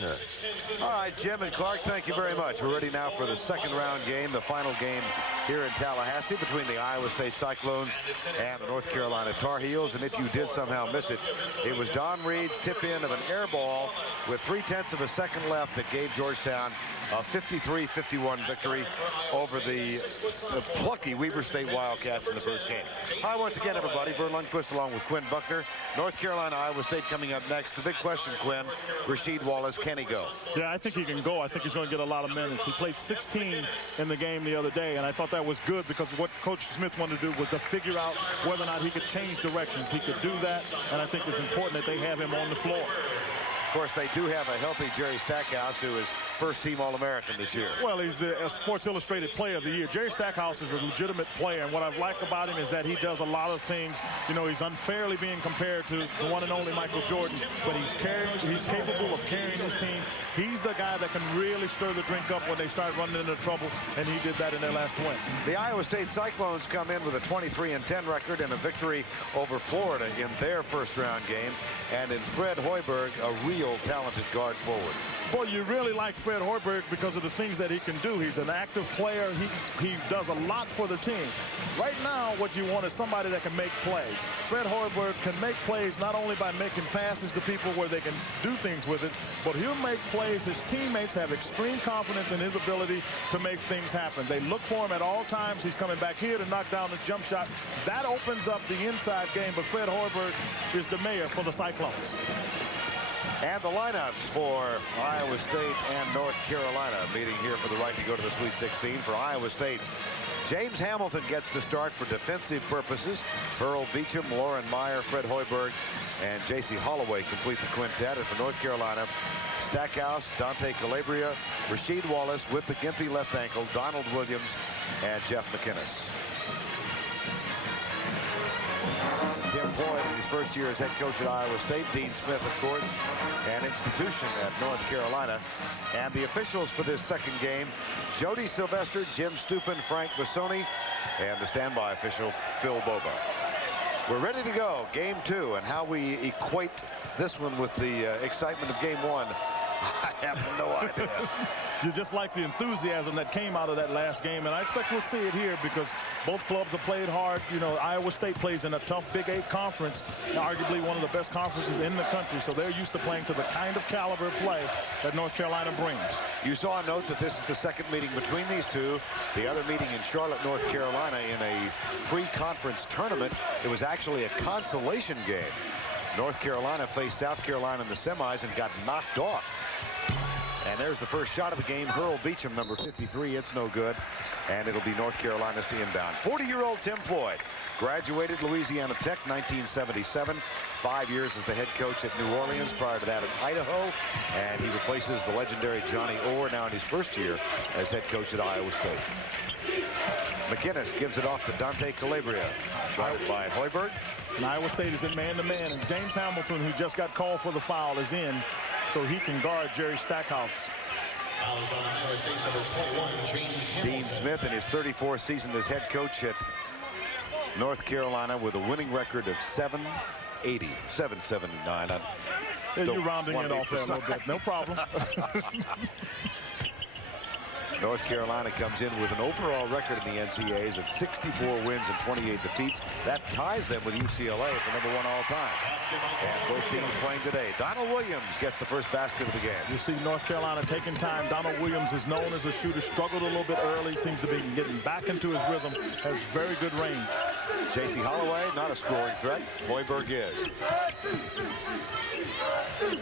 Yeah. All right, Jim and Clark, thank you very much. We're ready now for the second round game, the final game here in Tallahassee between the Iowa State Cyclones and the North Carolina Tar Heels. And if you did somehow miss it, it was Don Reed's tip-in of an air ball with 0.3 of a second left that gave Georgetown a 53-51 victory over the plucky Weber State Wildcats in the first game. Hi once again, everybody. Verne Lundquist along with Quinn Buckner. North Carolina, Iowa State coming up next. The big question, Quinn, Rasheed Wallace, can he go? Yeah, I think he can go. I think he's going to get a lot of minutes. He played 16 in the game the other day, and I thought that was good because what Coach Smith wanted to do was to figure out whether or not he could change directions. He could do that, and I think it's important that they have him on the floor. Of course, they do have a healthy Jerry Stackhouse, who is first-team All-American this year. Well, he's the Sports Illustrated Player of the Year. Jerry Stackhouse is a legitimate player, and what I like about him is that he does a lot of things. You know, he's unfairly being compared to the one and only Michael Jordan, but he's capable of carrying his team. He's the guy that can really stir the drink up when they start running into trouble, and he did that in their last win. The Iowa State Cyclones come in with a 23-10 record and a victory over Florida in their first-round game, and in Fred Hoiberg, a real talented guard forward. Boy, you really like Fred Hoiberg because of the things that he can do. He's an active player. He does a lot for the team. Right now, what you want is somebody that can make plays. Fred Hoiberg can make plays not only by making passes to people where they can do things with it, but he'll make plays. His teammates have extreme confidence in his ability to make things happen. They look for him at all times. He's coming back here to knock down the jump shot. That opens up the inside game, but Fred Hoiberg is the mayor for the Cyclones. And the lineups for Iowa State and North Carolina meeting here for the right to go to the Sweet 16. For Iowa State, James Hamilton gets the start for defensive purposes. Hurl, Beechum, Loren, Meyer, Fred Hoiberg, and Jacy Hollaway complete the quintet. And for North Carolina, Stackhouse, Dante, Calabria, Rasheed Wallace with the gimpy left ankle, Donald Williams, and Jeff McInnis. Tim Floyd in his first year as head coach at Iowa State. Dean Smith, of course, an institution at North Carolina. And the officials for this second game, Jody Sylvester, Jim Stupin, Frank Bassoni, and the standby official, Phil Boba. We're ready to go. Game 2, and how we equate this one with the excitement of game 1, I have no idea. You just like the enthusiasm that came out of that last game, and I expect we'll see it here because both clubs have played hard. You know, Iowa State plays in a tough Big 8 conference, arguably one of the best conferences in the country, so they're used to playing to the kind of caliber of play that North Carolina brings. You saw a note that this is the second meeting between these two. The other meeting in Charlotte, North Carolina, in a pre-conference tournament. It was actually a consolation game. North Carolina faced South Carolina in the semis and got knocked off. And there's the first shot of the game. Hurl, Beechum, number 53. It's no good. And it'll be North Carolina's to inbound. 40-year-old Tim Floyd graduated Louisiana Tech 1977. 5 years as the head coach at New Orleans. Prior to that at Idaho. And he replaces the legendary Johnny Orr now in his first year as head coach at Iowa State. McInnis gives it off to Dante Calabria. Guarded by Hoiberg. And Iowa State is in man-to-man. And James Hamilton, who just got called for the foul, is in. So he can guard Jerry Stackhouse. Dean Smith in his 34th season as head coach at North Carolina with a winning record of 780, 779. Yeah, you're rounding it off there a little bit. No problem. North Carolina comes in with an overall record in the NCAAs of 64 wins and 28 defeats. That ties them with UCLA for #1 all time. And both teams playing today. Donald Williams gets the first basket of the game. You see North Carolina taking time. Donald Williams is known as a shooter. Struggled a little bit early. Seems to be getting back into his rhythm. Has very good range. Jacy Hollaway, not a scoring threat. Hoiberg is.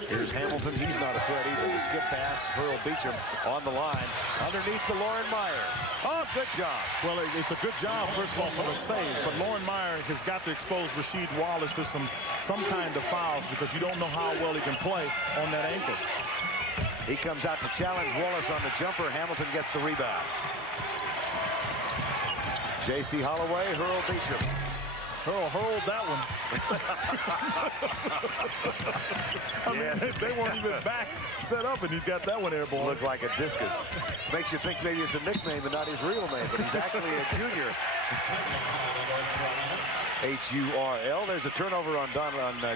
Here's Hamilton. He's not a threat either. The skip pass. Hurl, Beechum on the line. Underneath to Loren Meyer. Oh, good job. Well, it's a good job, first of all, for the save. But Loren Meyer has got to expose Rasheed Wallace to some kind of fouls because you don't know how well he can play on that ankle. He comes out to challenge Wallace on the jumper. Hamilton gets the rebound. Jacy Hollaway, Hurl, Beechum. Hurl hurled that one. I mean, they weren't even back set up, and he's got that one airborne. Looked like a discus. Makes you think maybe it's a nickname and not his real name, but he's actually a junior. H-U-R-L. There's a turnover on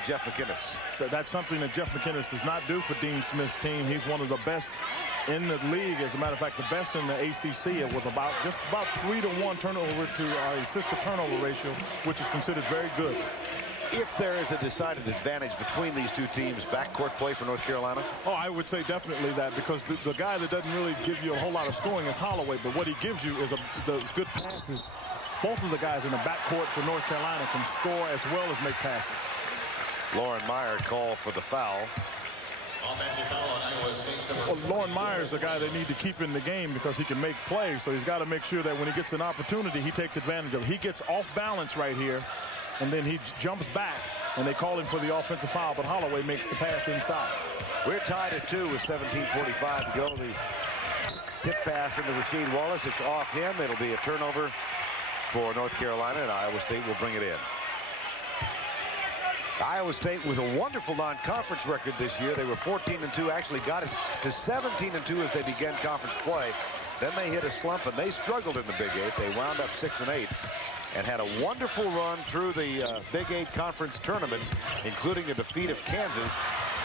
Jeff McInnis. So that's something that Jeff McInnis does not do for Dean Smith's team. He's one of the best in the league. As a matter of fact, the best in the ACC. It was just about 3-to-1 turnover to assist to turnover ratio, which is considered very good. If there is a decided advantage between these two teams, backcourt play for North Carolina? Oh, I would say definitely that, because the guy that doesn't really give you a whole lot of scoring is Hollaway, but what he gives you is those good passes. Both of the guys in the backcourt for North Carolina can score as well as make passes. Loren Meyer called for the foul. Offensive foul on Iowa State's number. Well, Loren Meyer is the guy they need to keep in the game because he can make plays, so he's got to make sure that when he gets an opportunity, he takes advantage of it. He gets off balance right here, and then he jumps back, and they call him for the offensive foul, but Hollaway makes the pass inside. We're tied at 2 with 17:45 to go. The tip pass into Rasheed Wallace. It's off him. It'll be a turnover for North Carolina, and Iowa State will bring it in. Iowa State with a wonderful non-conference record this year. They were 14-2, actually got it to 17-2 as they began conference play. Then they hit a slump, and they struggled in the Big Eight. They wound up 6-8 and had a wonderful run through the Big Eight conference tournament, including a defeat of Kansas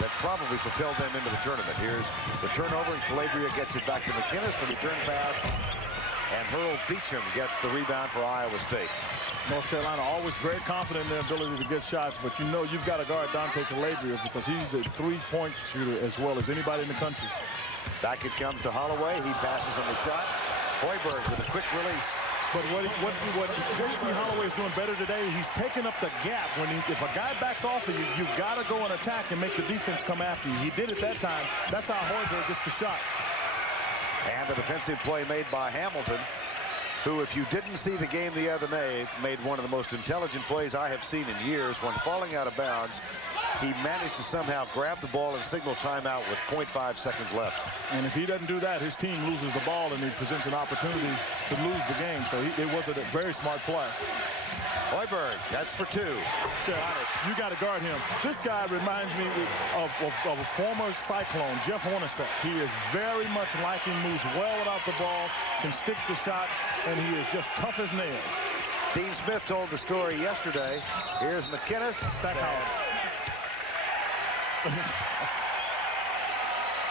that probably propelled them into the tournament. Here's the turnover, and Calabria gets it back to McInnis. The return pass, and Hurl Beechum gets the rebound for Iowa State. North Carolina always very confident in their ability to get shots, but you know you've got to guard Dante Calabria because he's a three-point shooter as well as anybody in the country. Back it comes to Hollaway. He passes on the shot. Hoiberg with a quick release. But what Jacy Hollaway is doing better today, he's taking up the gap. If a guy backs off of you, you've got to go and attack and make the defense come after you. He did it that time. That's how Hoiberg gets the shot. And a defensive play made by Hamilton, who, if you didn't see the game the other day, made one of the most intelligent plays I have seen in years. When falling out of bounds, he managed to somehow grab the ball and signal timeout with 0.5 seconds left. And if he doesn't do that, his team loses the ball and he presents an opportunity to lose the game. So it was a very smart play. Hoiberg, that's for 2. Yeah, you got to guard him. This guy reminds me of a former Cyclone, Jeff Hornacek. He is very much like him, moves well without the ball, can stick the shot, and he is just tough as nails. Dean Smith told the story yesterday. Here's McInnis. Stackhouse.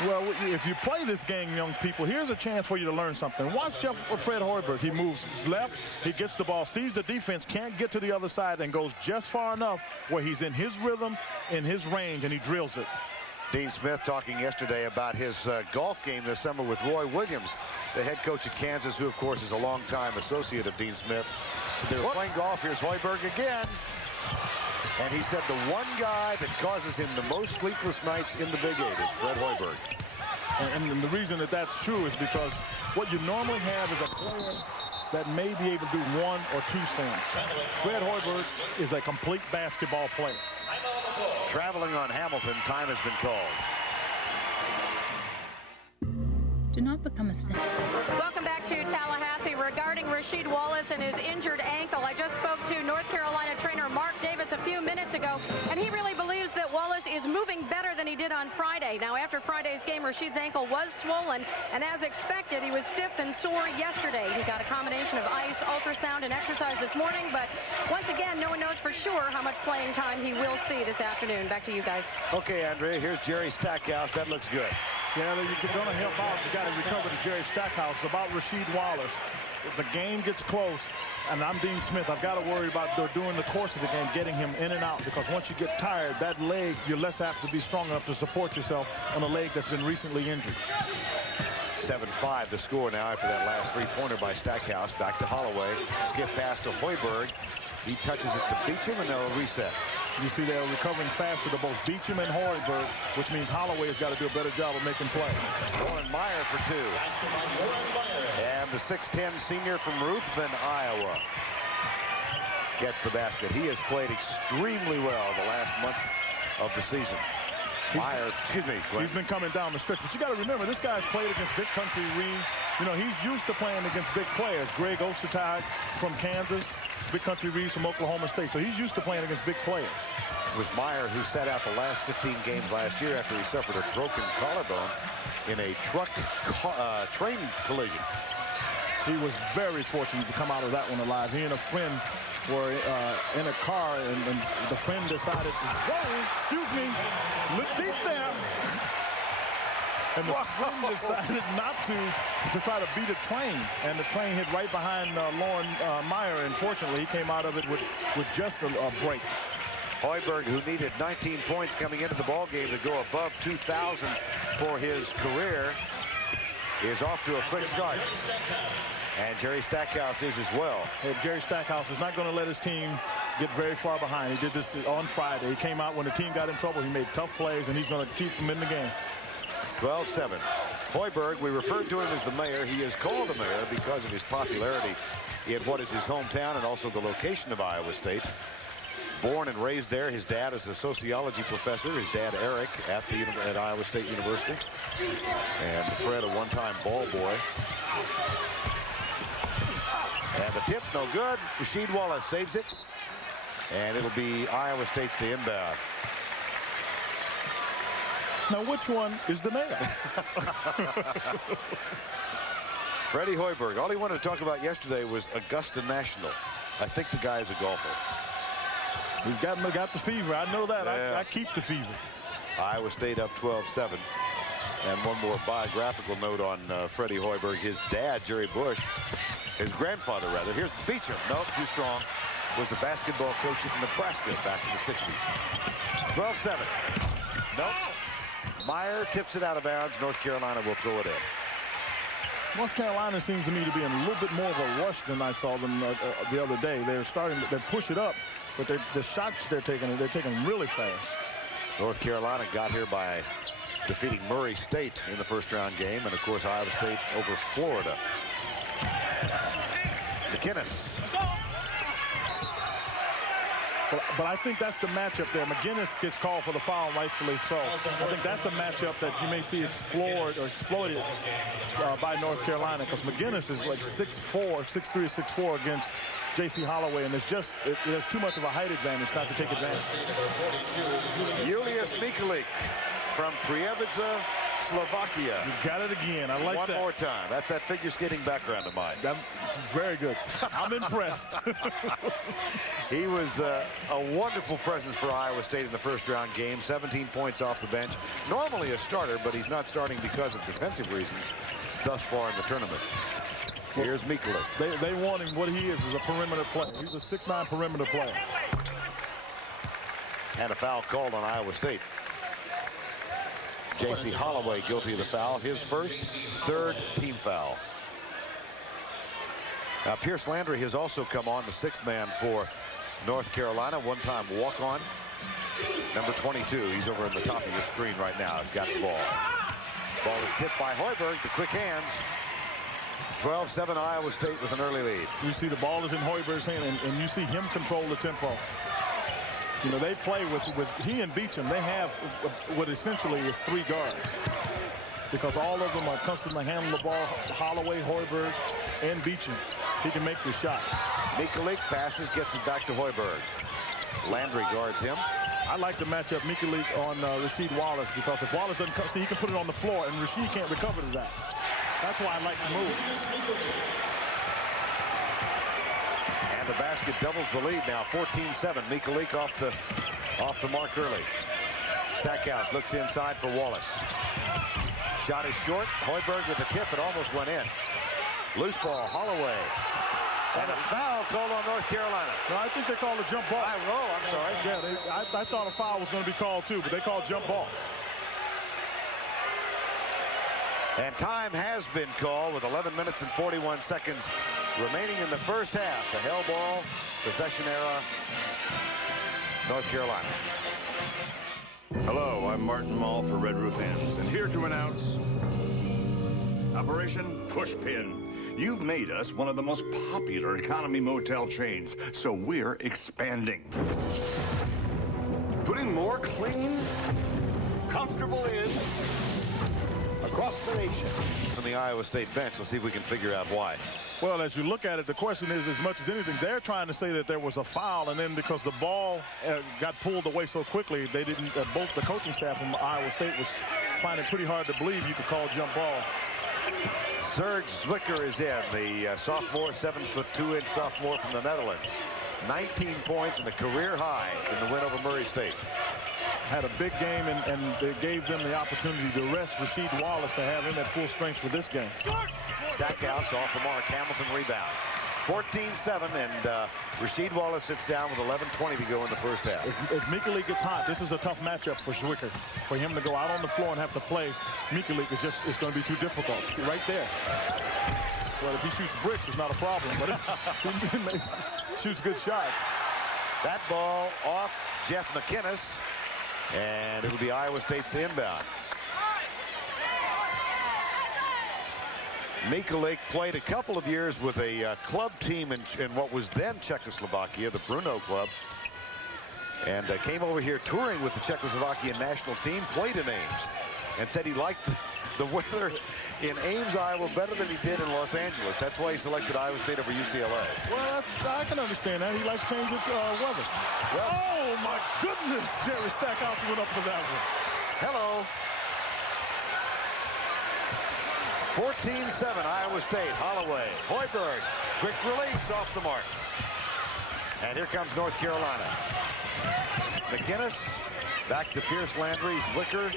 Well, if you play this game, young people, here's a chance for you to learn something. Watch Fred Hoiberg. He moves left, he gets the ball, sees the defense, can't get to the other side, and goes just far enough where he's in his rhythm, in his range, and he drills it. Dean Smith talking yesterday about his golf game this summer with Roy Williams, the head coach at Kansas, who, of course, is a longtime associate of Dean Smith. So they were playing golf. Here's Hoiberg again. And he said the one guy that causes him the most sleepless nights in the Big Eight is Fred Hoiberg. And the reason that that's true is because what you normally have is a player that may be able to do 1 or 2 things. Fred Hoiberg is a complete basketball player. Traveling on Hamilton, time has been called. Do not become a saint. Welcome back to Tallahassee. Regarding Rasheed Wallace and his injured ankle, I just spoke to North Carolina trainer Mark Davis a few minutes ago, and he really believes that Wallace is moving better than he did on Friday. Now, after Friday's game, Rasheed's ankle was swollen, and as expected, he was stiff and sore yesterday. He got a combination of ice, ultrasound, and exercise this morning, but once again, no one knows for sure how much playing time he will see this afternoon. Back to you guys. Okay, Andrea, here's Jerry Stackhouse. That looks good. Yeah, you're going to help out. You got to recover to Jerry Stackhouse. About Rasheed Wallace. If the game gets close, and I'm Dean Smith, I've got to worry about during the course of the game getting him in and out, because once you get tired, that leg, you're less apt to be strong enough to support yourself on a leg that's been recently injured. 7-5 the score now after that last three-pointer by Stackhouse. Back to Hollaway. Skip pass to Hoiberg. He touches it to Beechum, and they'll reset. You see they're recovering faster to both Beechum and Hoiberg, which means Hollaway has got to do a better job of making plays. Loren Meyer for 2. And the 6'10 senior from Ruthven, Iowa, gets the basket. He has played extremely well the last month of the season. Meyer, excuse me, Glenn. He's been coming down the stretch, but you got to remember, this guy's played against big country Reeves. You know, he's used to playing against big players. Greg Ostertag from Kansas. Big Country Reeves from Oklahoma State. So he's used to playing against big players. It was Meyer who sat out the last 15 games last year after he suffered a broken collarbone in a train collision. He was very fortunate to come out of that one alive. He and a friend were in a car, and the friend decided, whoa, excuse me, look deep there. And the friend decided not to try to beat a train, and the train hit right behind Loren Meyer. And fortunately, he came out of it with just a break. Hoiberg, who needed 19 points coming into the ball game to go above 2,000 for his career, is off to a quick start. And Jerry Stackhouse is as well. Hey, Jerry Stackhouse is not going to let his team get very far behind. He did this on Friday. He came out when the team got in trouble. He made tough plays, and he's going to keep them in the game. 12-7. Hoiberg, we referred to him as the mayor. He is called the mayor because of his popularity in what is his hometown and also the location of Iowa State. Born and raised there. His dad is a sociology professor. His dad, Eric, at Iowa State University. And Fred, a one-time ball boy. And the tip, no good. Rasheed Wallace saves it. And it'll be Iowa State's to inbound. Now, which one is the mayor? Freddie Hoiberg. All he wanted to talk about yesterday was Augusta National. I think the guy is a golfer. He's got the fever. I know that. Yeah. I keep the fever. Iowa State up 12-7. And one more biographical note on Freddie Hoiberg. His dad, Jerry Bush, his grandfather, rather. Here's Beechum. Nope, too strong. Was a basketball coach at Nebraska back in the 60s. 12-7. Nope. Meyer tips it out of bounds. North Carolina will throw it in. North Carolina seems to me to be in a little bit more of a rush than I saw them the other day. They push it up, but the shots they're taking really fast. North Carolina got here by defeating Murray State in the first round game, and of course Iowa State over Florida. McInnis. But I think that's the matchup there. McInnis gets called for the foul, rightfully so. I think that's a matchup that you may see explored or exploited by North Carolina, because McInnis is like 6'4", 6'3", 6'4" against Jacy Hollaway, and there's too much of a height advantage not to take advantage. Julius Michalik from Prievidza, Slovakia. You got it again. I like that. One more time. That's that figure skating background of mine. Very good. I'm impressed. He was a wonderful presence for Iowa State in the first round game. 17 points off the bench. Normally a starter, but he's not starting because of defensive reasons thus far in the tournament. Here's Michalik. They want him. What he is a perimeter player. He's a 6'9" perimeter player. And a foul called on Iowa State. Jacy Hollaway guilty of the foul. His third team foul. Now Pierce Landry has also come on, the sixth man for North Carolina. One-time walk-on. Number 22. He's over in the top of your screen right now. Got the ball. Ball is tipped by Hoiberg to quick hands. 12-7 Iowa State with an early lead. You see the ball is in Hoiberg's hand, and you see him control the tempo. You know, they play with he and Beechum. They have what essentially is 3 guards, because all of them are accustomed to handle the ball. Holloway, Hoiberg, and Beechum. He can make the shot. Michalik passes, gets it back to Hoiberg. Landry guards him. I like to match up Michalik on Rasheed Wallace, because if Wallace doesn't see, he can put it on the floor, and Rasheed can't recover to that. That's why I like the move. And the basket doubles the lead now, 14-7. Michalik off the mark early. Stackhouse looks inside for Wallace. Shot is short. Hoiberg with the tip. It almost went in. Loose ball, Holloway. And a foul called on North Carolina. No, I think they called a jump ball. I'm sorry. Yeah, I thought a foul was going to be called too, but they called jump ball. And time has been called with 11 minutes and 41 seconds remaining in the first half. The hell ball, possession era, North Carolina. Hello, I'm Martin Mull for Red Roof Inns, and here to announce Operation Pushpin. You've made us one of the most popular economy motel chains, so we're expanding. Putting more clean, comfortable inns across the nation. on the Iowa State bench. Let's see if we can figure out why. Well, as you look at it, the question is, as much as anything, they're trying to say that there was a foul, and then because the ball got pulled away so quickly, they didn't. Both the coaching staff from Iowa State was finding it pretty hard to believe you could call jump ball. Serge Zwicker is in, the sophomore, 7'2" sophomore from the Netherlands. 19 points and a career high in the win over Murray State. Had a big game, and they gave them the opportunity to rest Rasheed Wallace to have him at full strength for this game. Stackhouse off the mark. Hamilton rebound. 14-7, and Rasheed Wallace sits down with 11:20 to go in the first half. If Michalik gets hot, this is a tough matchup for Zwicker. For him to go out on the floor and have to play Michalik is just, it's going to be too difficult. Right there. Well, if he shoots bricks, it's not a problem, but he shoots good shots. That ball off Jeff McInnis, and it'll be Iowa State's to inbound. Michalik played a couple of years with a club team in what was then Czechoslovakia, the Brno club, and came over here touring with the Czechoslovakian national team, played in Ames, and said he liked the weather in Ames, Iowa better than he did in Los Angeles. That's why he selected Iowa State over UCLA. Well, I can understand that. He likes changing weather. Well, oh, my goodness. Jerry Stackhouse went up for that one. Hello. 14-7, Iowa State. Hollaway, Hoiberg, quick release off the mark. And here comes North Carolina. McInnis, back to Pierce Landry, Zwicker,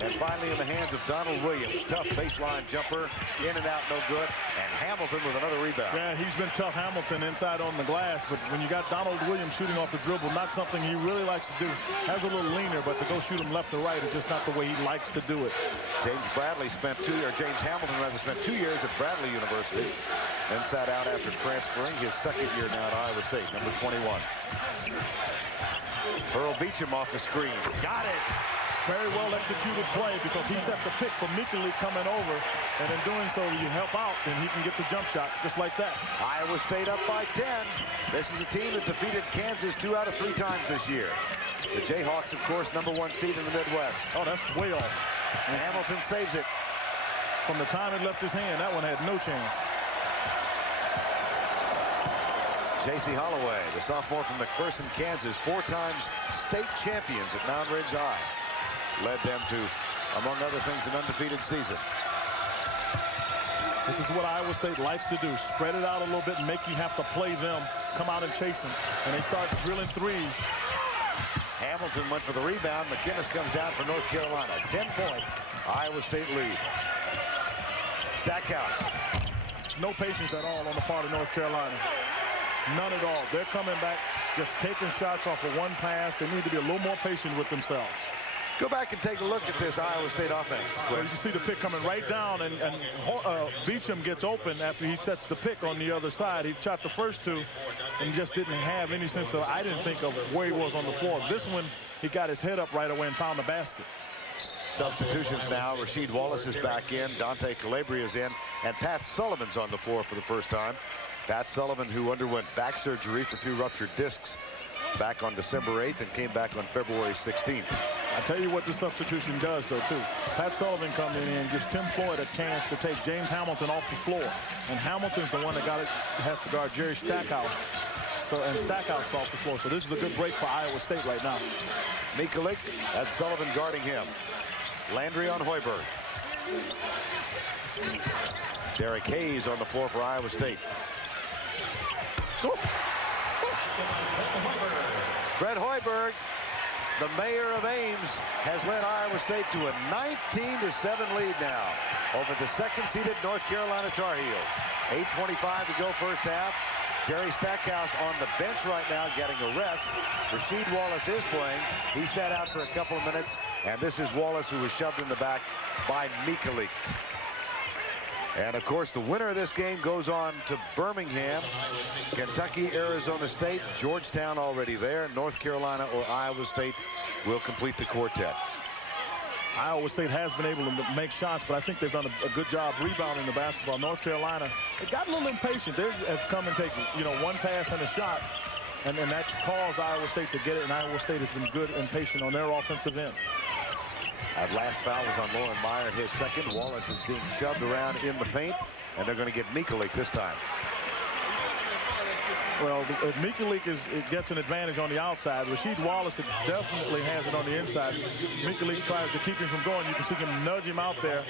and finally in the hands of Donald Williams. Tough baseline jumper, in and out, no good. And Hamilton with another rebound. Yeah, he's been tough, Hamilton, inside on the glass. But when you got Donald Williams shooting off the dribble, not something he really likes to do. Has a little leaner, but to go shoot him left or right is just not the way he likes to do it. James Hamilton rather spent 2 years at Bradley University, then sat out after transferring. His second year now at Iowa State, number 21. Hurl Beechum off the screen. Got it. Very well executed play because he set the pick for Michalik coming over, and in doing so, you help out, and he can get the jump shot just like that. Iowa State up by 10. This is a team that defeated Kansas 2 out of 3 times this year. The Jayhawks, of course, number 1 seed in the Midwest. Oh, that's way off. And Hamilton saves it. From the time it left his hand, that one had no chance. Jacy Hollaway, the sophomore from McPherson, Kansas, 4 times state champions at Mound Ridge High. Led them to, among other things, an undefeated season. This is what Iowa State likes to do. Spread it out a little bit and make you have to play them, come out and chase them. And they start drilling threes. Hamilton went for the rebound. McInnis comes down for North Carolina. 10-point Iowa State lead. Stackhouse. No patience at all on the part of North Carolina. None at all. They're coming back, just taking shots off of one pass. They need to be a little more patient with themselves. Go back and take a look at this Iowa State offense. Well, you see the pick coming right down, and Beechum gets open after he sets the pick on the other side. He shot the first 2 and just didn't have any sense of, I didn't think of where he was on the floor. This one, he got his head up right away and found the basket. Substitutions now. Rasheed Wallace is back in. Dante Calabria is in. And Pat Sullivan's on the floor for the first time. Pat Sullivan, who underwent back surgery for 2 ruptured discs back on December 8th and came back on February 16th. I tell you what the substitution does, though, too. Pat Sullivan coming in gives Tim Floyd a chance to take James Hamilton off the floor. And Hamilton's the one that has to guard Jerry Stackhouse. And Stackhouse off the floor. So this is a good break for Iowa State right now. Michalik, that's Sullivan guarding him. Landry on Hoiberg. Derrick Hayes on the floor for Iowa State. Fred Hoiberg, the mayor of Ames, has led Iowa State to a 19-7 lead now over the second-seeded North Carolina Tar Heels. 8:25 to go first half. Jerry Stackhouse on the bench right now getting a rest. Rasheed Wallace is playing. He sat out for a couple of minutes, and this is Wallace, who was shoved in the back by Michalik. And of course, the winner of this game goes on to Birmingham, Kentucky, Arizona State, Georgetown already there. North Carolina or Iowa State will complete the quartet. Iowa State has been able to make shots, but I think they've done a good job rebounding the basketball. North Carolina, they got a little impatient. They have come and take, one pass and a shot, and that's caused Iowa State to get it, and Iowa State has been good and patient on their offensive end. That last foul was on Loren Meyer, his second. Wallace is being shoved around in the paint, and they're going to get Michalik this time. Well, if Michalik gets an advantage on the outside, Rasheed Wallace definitely has it on the inside. Michalik tries to keep him from going. You can see him nudge him out there,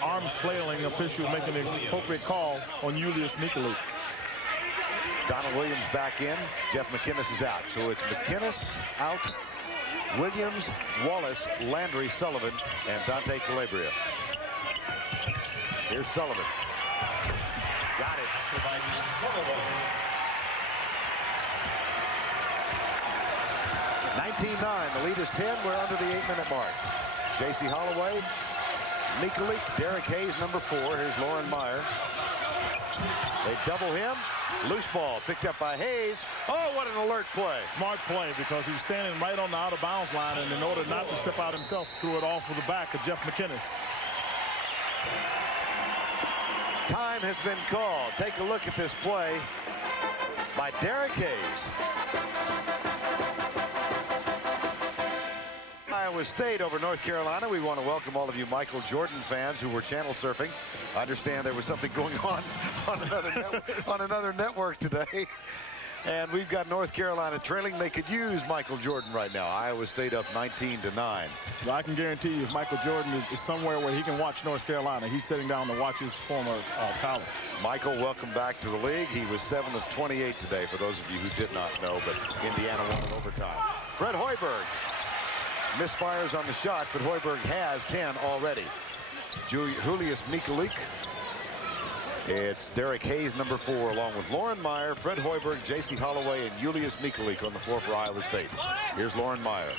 arms flailing, official making the appropriate call on Julius Michalik. Donald Williams back in. Jeff McInnis is out. So it's McInnis out, Williams, Wallace, Landry, Sullivan, and Dante Calabria. Here's Sullivan. Got it. 19-9. The lead is 10. We're under the 8-minute mark. Jacy Hollaway, Michalik, Derrick Hayes, number 4. Here's Loren Meyer. They double him. Loose ball picked up by Hayes. Oh, what an alert play. Smart play because he's standing right on the out-of-bounds line, and in order not to step out himself, threw it off of the back of Jeff McInnis. Time has been called. Take a look at this play by Derrick Hayes. Iowa State over North Carolina. We want to welcome all of you Michael Jordan fans who were channel surfing. I understand there was something going on another network today. And we've got North Carolina trailing. They could use Michael Jordan right now. Iowa State up 19-9. Well, I can guarantee you if Michael Jordan is somewhere where he can watch North Carolina, he's sitting down to watch his former college. Michael, welcome back to the league. He was 7 of 28 today, for those of you who did not know, but Indiana won in overtime. Fred Hoiberg misfires on the shot, but Hoiberg has 10 already. Julius Michalik. It's Derrick Hayes, number 4, along with Loren Meyer, Fred Hoiberg, Jacy Hollaway, and Julius Michalik on the floor for Iowa State. Here's Loren Meyer.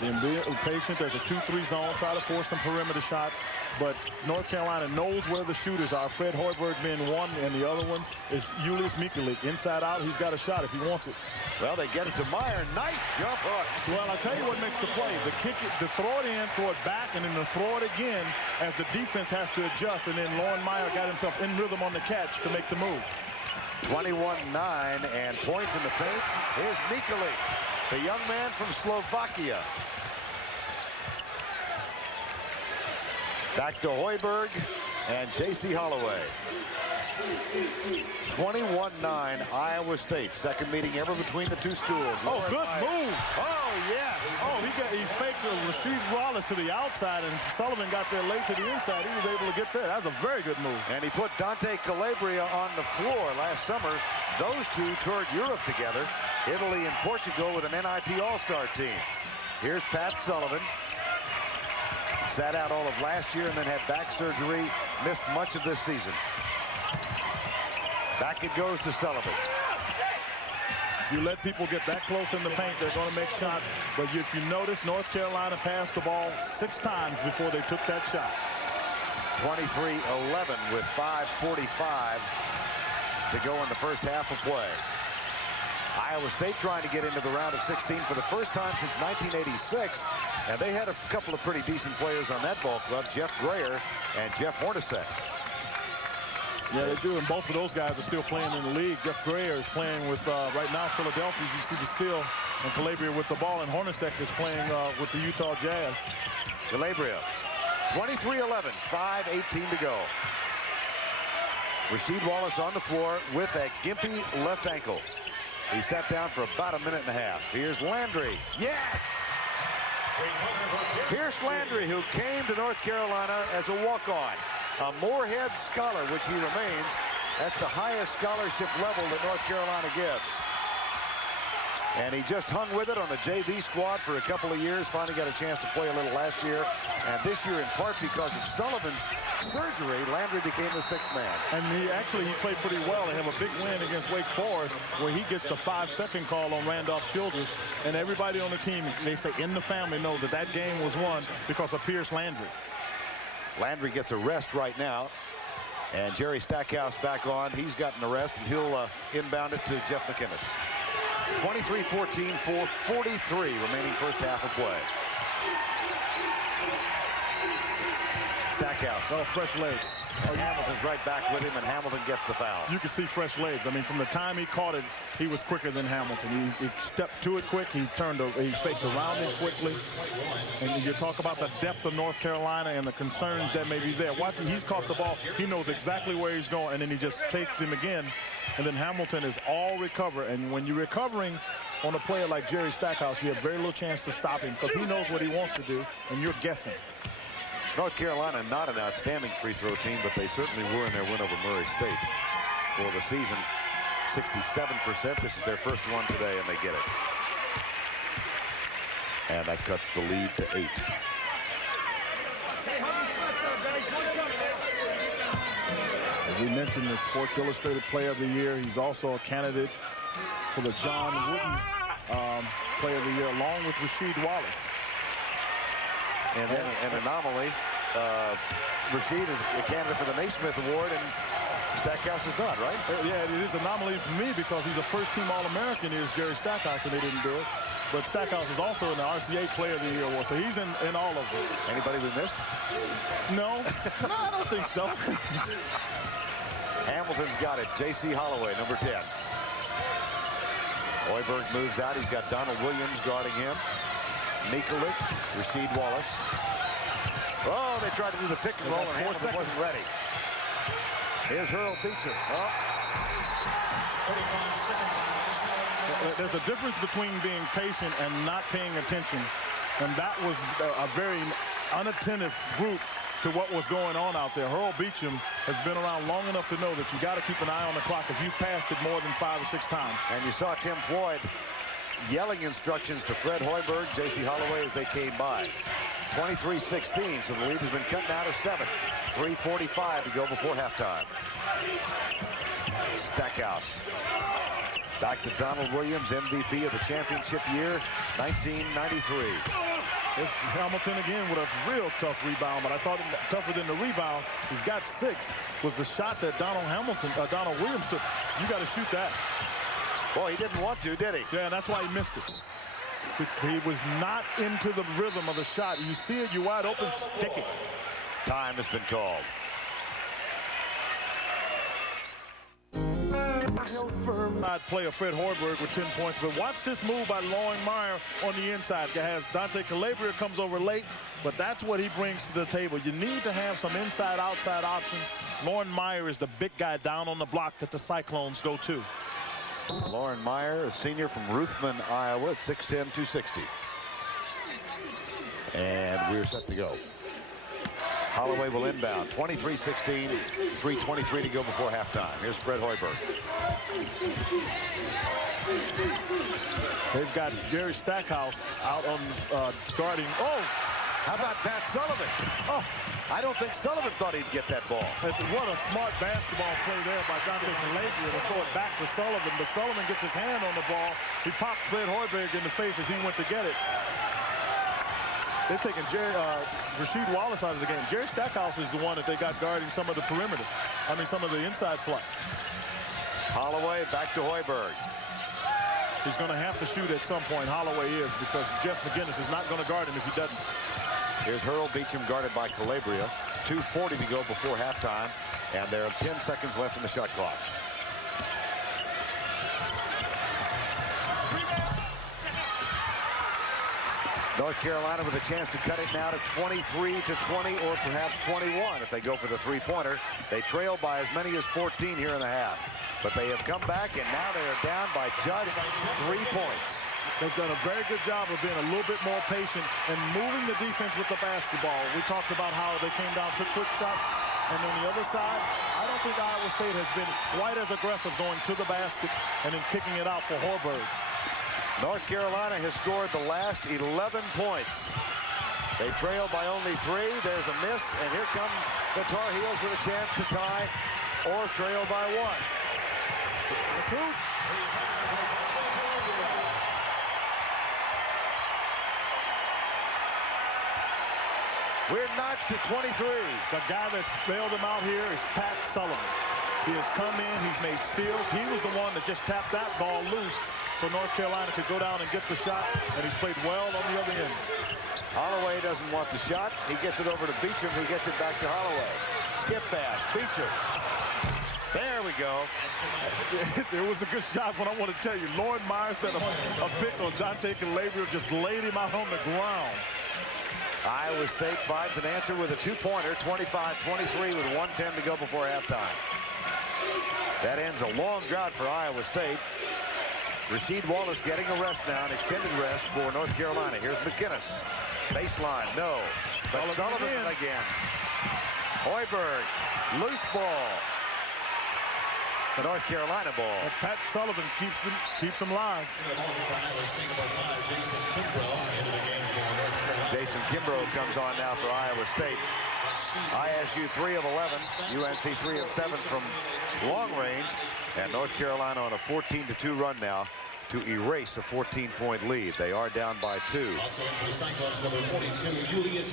Being patient. There's a 2-3 zone. Try to force some perimeter shot. But North Carolina knows where the shooters are. Fred Hoiberg being one, and the other one is Julius Michalik. Inside out, he's got a shot if he wants it. Well, they get it to Meyer. Nice jump hook. Well, I'll tell you what makes the play. The kick it, the throw it in, throw it back, and then the throw it again as the defense has to adjust. And then Loren Meyer got himself in rhythm on the catch to make the move. 21-9 and points in the paint. Here's Michalik, the young man from Slovakia. Back to Hoiberg and Jacy Hollaway. 21-9 Iowa State. Second meeting ever between the two schools. Oh, good move. Oh, yes. Oh, he faked the Rasheed Wallace to the outside, and Sullivan got there late to the inside. He was able to get there. That was a very good move. And he put Dante Calabria on the floor last summer. Those two toured Europe together. Italy and Portugal with an NIT All-Star team. Here's Pat Sullivan. Sat out all of last year and then had back surgery. Missed much of this season. Back it goes to Sullivan. You let people get that close in the paint, they're going to make shots. But if you notice, North Carolina passed the ball 6 times before they took that shot. 23-11 with 5:45 to go in the first half of play. Iowa State trying to get into the round of 16 for the first time since 1986. And they had a couple of pretty decent players on that ball club, Jeff Grayer and Jeff Hornacek. Yeah, they do, and both of those guys are still playing in the league. Jeff Grayer is playing with, right now, Philadelphia. You see the steal, and Calabria with the ball, and Hornacek is playing with the Utah Jazz. Calabria, 23-11, 5:18 to go. Rasheed Wallace on the floor with a gimpy left ankle. He sat down for about a minute and a half. Here's Landry. Yes! Here's Landry, who came to North Carolina as a walk-on. A Moorhead Scholar, which he remains. That's the highest scholarship level that North Carolina gives. And he just hung with it on the JV squad for a couple of years. Finally got a chance to play a little last year. And this year, in part because of Sullivan's surgery, Landry became the 6th man. And he played pretty well. They have a big win against Wake Forest where he gets the 5-second call on Randolph Childress. And everybody on the team, they say in the family, knows that that game was won because of Pierce Landry. Landry gets a rest right now. And Jerry Stackhouse back on. He's gotten a rest, and he'll inbound it to Jeff McInnis. 23-14, 4:43 remaining first half of play. Stackhouse. Oh, fresh legs. And Hamilton's right back with him, and Hamilton gets the foul. You can see fresh legs. I mean, from the time he caught it, he was quicker than Hamilton. He stepped to it quick. He faked around it quickly. And you talk about the depth of North Carolina and the concerns that may be there. Watching, he's caught the ball. He knows exactly where he's going, and then he just takes him again. And then Hamilton is all recover. And when you're recovering on a player like Jerry Stackhouse, you have very little chance to stop him because he knows what he wants to do, and you're guessing. North Carolina, not an outstanding free throw team, but they certainly were in their win over Murray State. For the season, 67%. This is their first one today, and they get it. And that cuts the lead to 8. As we mentioned, the Sports Illustrated Player of the Year. He's also a candidate for the John Wooden Player of the Year, along with Rasheed Wallace. And then an anomaly. Rasheed is a candidate for the Naismith Award, and Stackhouse is not, right? Yeah, it is an anomaly for me because he's a first-team All-American. Is Jerry Stackhouse, and they didn't do it. But Stackhouse is also in the RCA Player of the Year award, so he's in all of them. Anybody we missed? No, no, I don't think so. Hamilton's got it. Jacy Hollaway, number 10. Hoiberg moves out. He's got Donald Williams guarding him. Michalik, Rasheed Wallace. Oh, they tried to do the pick and roll, and Hamilton wasn't ready. Here's Hurl Beechum. Oh. There's a difference between being patient and not paying attention, and that was a very unattentive group to what was going on out there. Hurl Beechum has been around long enough to know that you got to keep an eye on the clock if you've passed it more than 5 or 6 times. And you saw Tim Floyd yelling instructions to Fred Hoiberg, Jacy Hollaway as they came by. 23-16, so the lead has been cut now to 7. 3:45 to go before halftime. Stackhouse. Back to Donald Williams, MVP of the championship year, 1993. It's Hamilton again with a real tough rebound, but I thought tougher than the rebound. He's got 6. Was the shot that Donald Williams took. You got to shoot that. Boy, he didn't want to, did he? Yeah, and that's why he missed it. He was not into the rhythm of the shot. You see it, you're wide open, stick it. Time has been called. I'd play a Fred Hoiberg with 10 points, but watch this move by Loren Meyer on the inside. Has Dante Calabria comes over late, but that's what he brings to the table. You need to have some inside-outside option. Loren Meyer is the big guy down on the block that the Cyclones go to. Loren Meyer, a senior from Ruthven, Iowa, at 6'10", 260. And we're set to go. Hollaway will inbound. 23-16, 3:23 to go before halftime. Here's Fred Hoiberg. They've got Jerry Stackhouse out on guarding. Oh, how about Pat Sullivan? Oh, I don't think Sullivan thought he'd get that ball. What a smart basketball play there by Dante Calabria to throw it back to Sullivan. But Sullivan gets his hand on the ball. He popped Fred Hoiberg in the face as he went to get it. They're taking Rasheed Wallace out of the game. Jerry Stackhouse is the one that they got guarding some of the perimeter. I mean, some of the inside play. Hollaway back to Hoiberg. He's going to have to shoot at some point. Hollaway is, because Jeff McInnis is not going to guard him if he doesn't. Here's Hurl Beechum guarded by Calabria. 2:40 to go before halftime, and there are 10 seconds left in the shot clock. North Carolina with a chance to cut it now to 23-20 or perhaps 21 if they go for the three-pointer. They trail by as many as 14 here in the half. But they have come back, and now they are down by just 3 points. They've done a very good job of being a little bit more patient and moving the defense with the basketball. We talked about how they came down, took quick shots. And on the other side, I don't think Iowa State has been quite as aggressive going to the basket and then kicking it out for Hoiberg. North Carolina has scored the last 11 points. They trail by only 3. There's a miss, and here come the Tar Heels with a chance to tie or trail by 1. That's hoops. We're notched at 23. The guy that's bailed him out here is Pat Sullivan. He has come in, he's made steals. He was the one that just tapped that ball loose so North Carolina could go down and get the shot, and he's played well on the other end. Hollaway doesn't want the shot. He gets it over to Beechum. He gets it back to Hollaway. Skip pass. Beechum. There we go. It was a good shot, but I want to tell you, Loren Meyer set a pick on Dante Calabria, just laid him out on the ground. Iowa State finds an answer with a two-pointer, 25-23 with 1:10 to go before halftime. That ends a long drought for Iowa State. Rasheed Wallace getting a rest now, an extended rest for North Carolina. Here's McInnis. Baseline, no. But Sullivan again. Hoiberg, loose ball. The North Carolina ball. And Pat Sullivan keeps them live. Jason Kimbrough comes on now for Iowa State. ISU 3 of 11, UNC 3 of 7 from long range, and North Carolina on a 14-2 run now to erase a 14-point lead. They are down by 2. Also in for the Cyclones, number 42, Julius.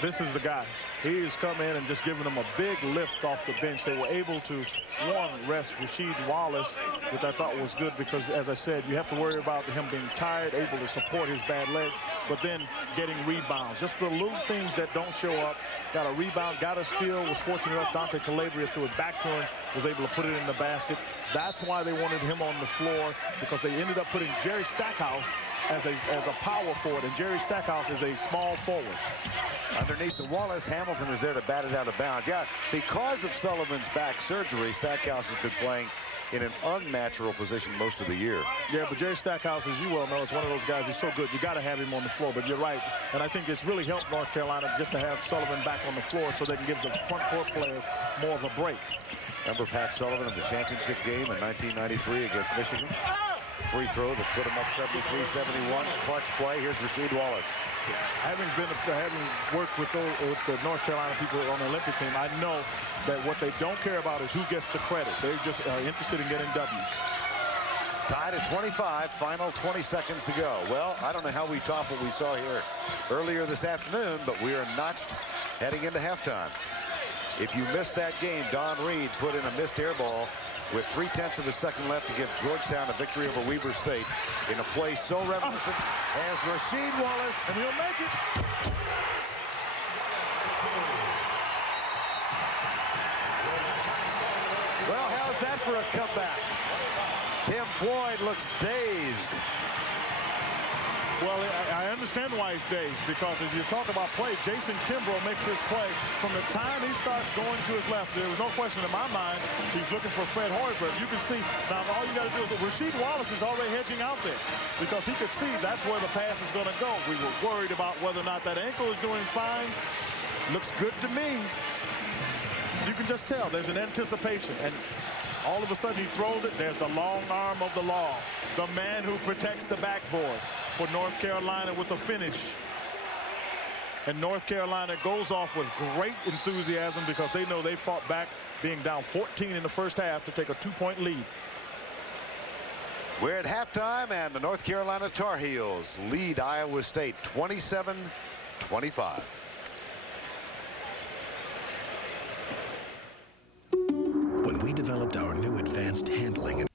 This is the guy. He has come in and just given them a big lift off the bench. They were able to, one, rest Rasheed Wallace, which I thought was good because, as I said, you have to worry about him being tired, able to support his bad leg, but then getting rebounds. Just the little things that don't show up. Got a rebound, got a steal, was fortunate enough. Dante Calabria threw it back to him, was able to put it in the basket. That's why they wanted him on the floor, because they ended up putting Jerry Stackhouse as a power forward, and Jerry Stackhouse is a small forward. Underneath the Wallace, Hamilton is there to bat it out of bounds. Yeah, because of Sullivan's back surgery, Stackhouse has been playing in an unnatural position most of the year. Yeah, but Jerry Stackhouse, as you well know, is one of those guys. He's so good. You got to have him on the floor. But you're right, and I think it's really helped North Carolina just to have Sullivan back on the floor so they can give the front court players more of a break. Remember Pat Sullivan in the championship game in 1993 against Michigan? Free throw that put him up 73-71. Clutch play. Here's Rasheed Wallace. Having worked with the North Carolina people on the Olympic team, I know that what they don't care about is who gets the credit. They just are interested in getting W's. Tied at 25, final 20 seconds to go. Well, I don't know how we top what we saw here earlier this afternoon, but we are notched heading into halftime. If you missed that game, Don Reed put in a missed air ball with 3/10 of a second left to give Georgetown a victory over Weber State in a play so reminiscent as Rasheed Wallace. And he'll make it. Well, how's that for a comeback? Floyd looks dazed. Well, I understand why he's dazed, because if you talk about play, Jason Kimbrough makes this play. From the time he starts going to his left, there was no question in my mind he's looking for Fred Hoiberg. You can see, now all you got to do is, Rasheed Wallace is already hedging out there because he could see that's where the pass is going to go. We were worried about whether or not that ankle is doing fine. Looks good to me. You can just tell there's an anticipation, and all of a sudden he throws it. There's the long arm of the law, the man who protects the backboard for North Carolina with the finish. And North Carolina goes off with great enthusiasm because they know they fought back, being down 14 in the first half, to take a 2-point lead. We're at halftime, and the North Carolina Tar Heels lead Iowa State 27-25. When we developed our new advanced handling and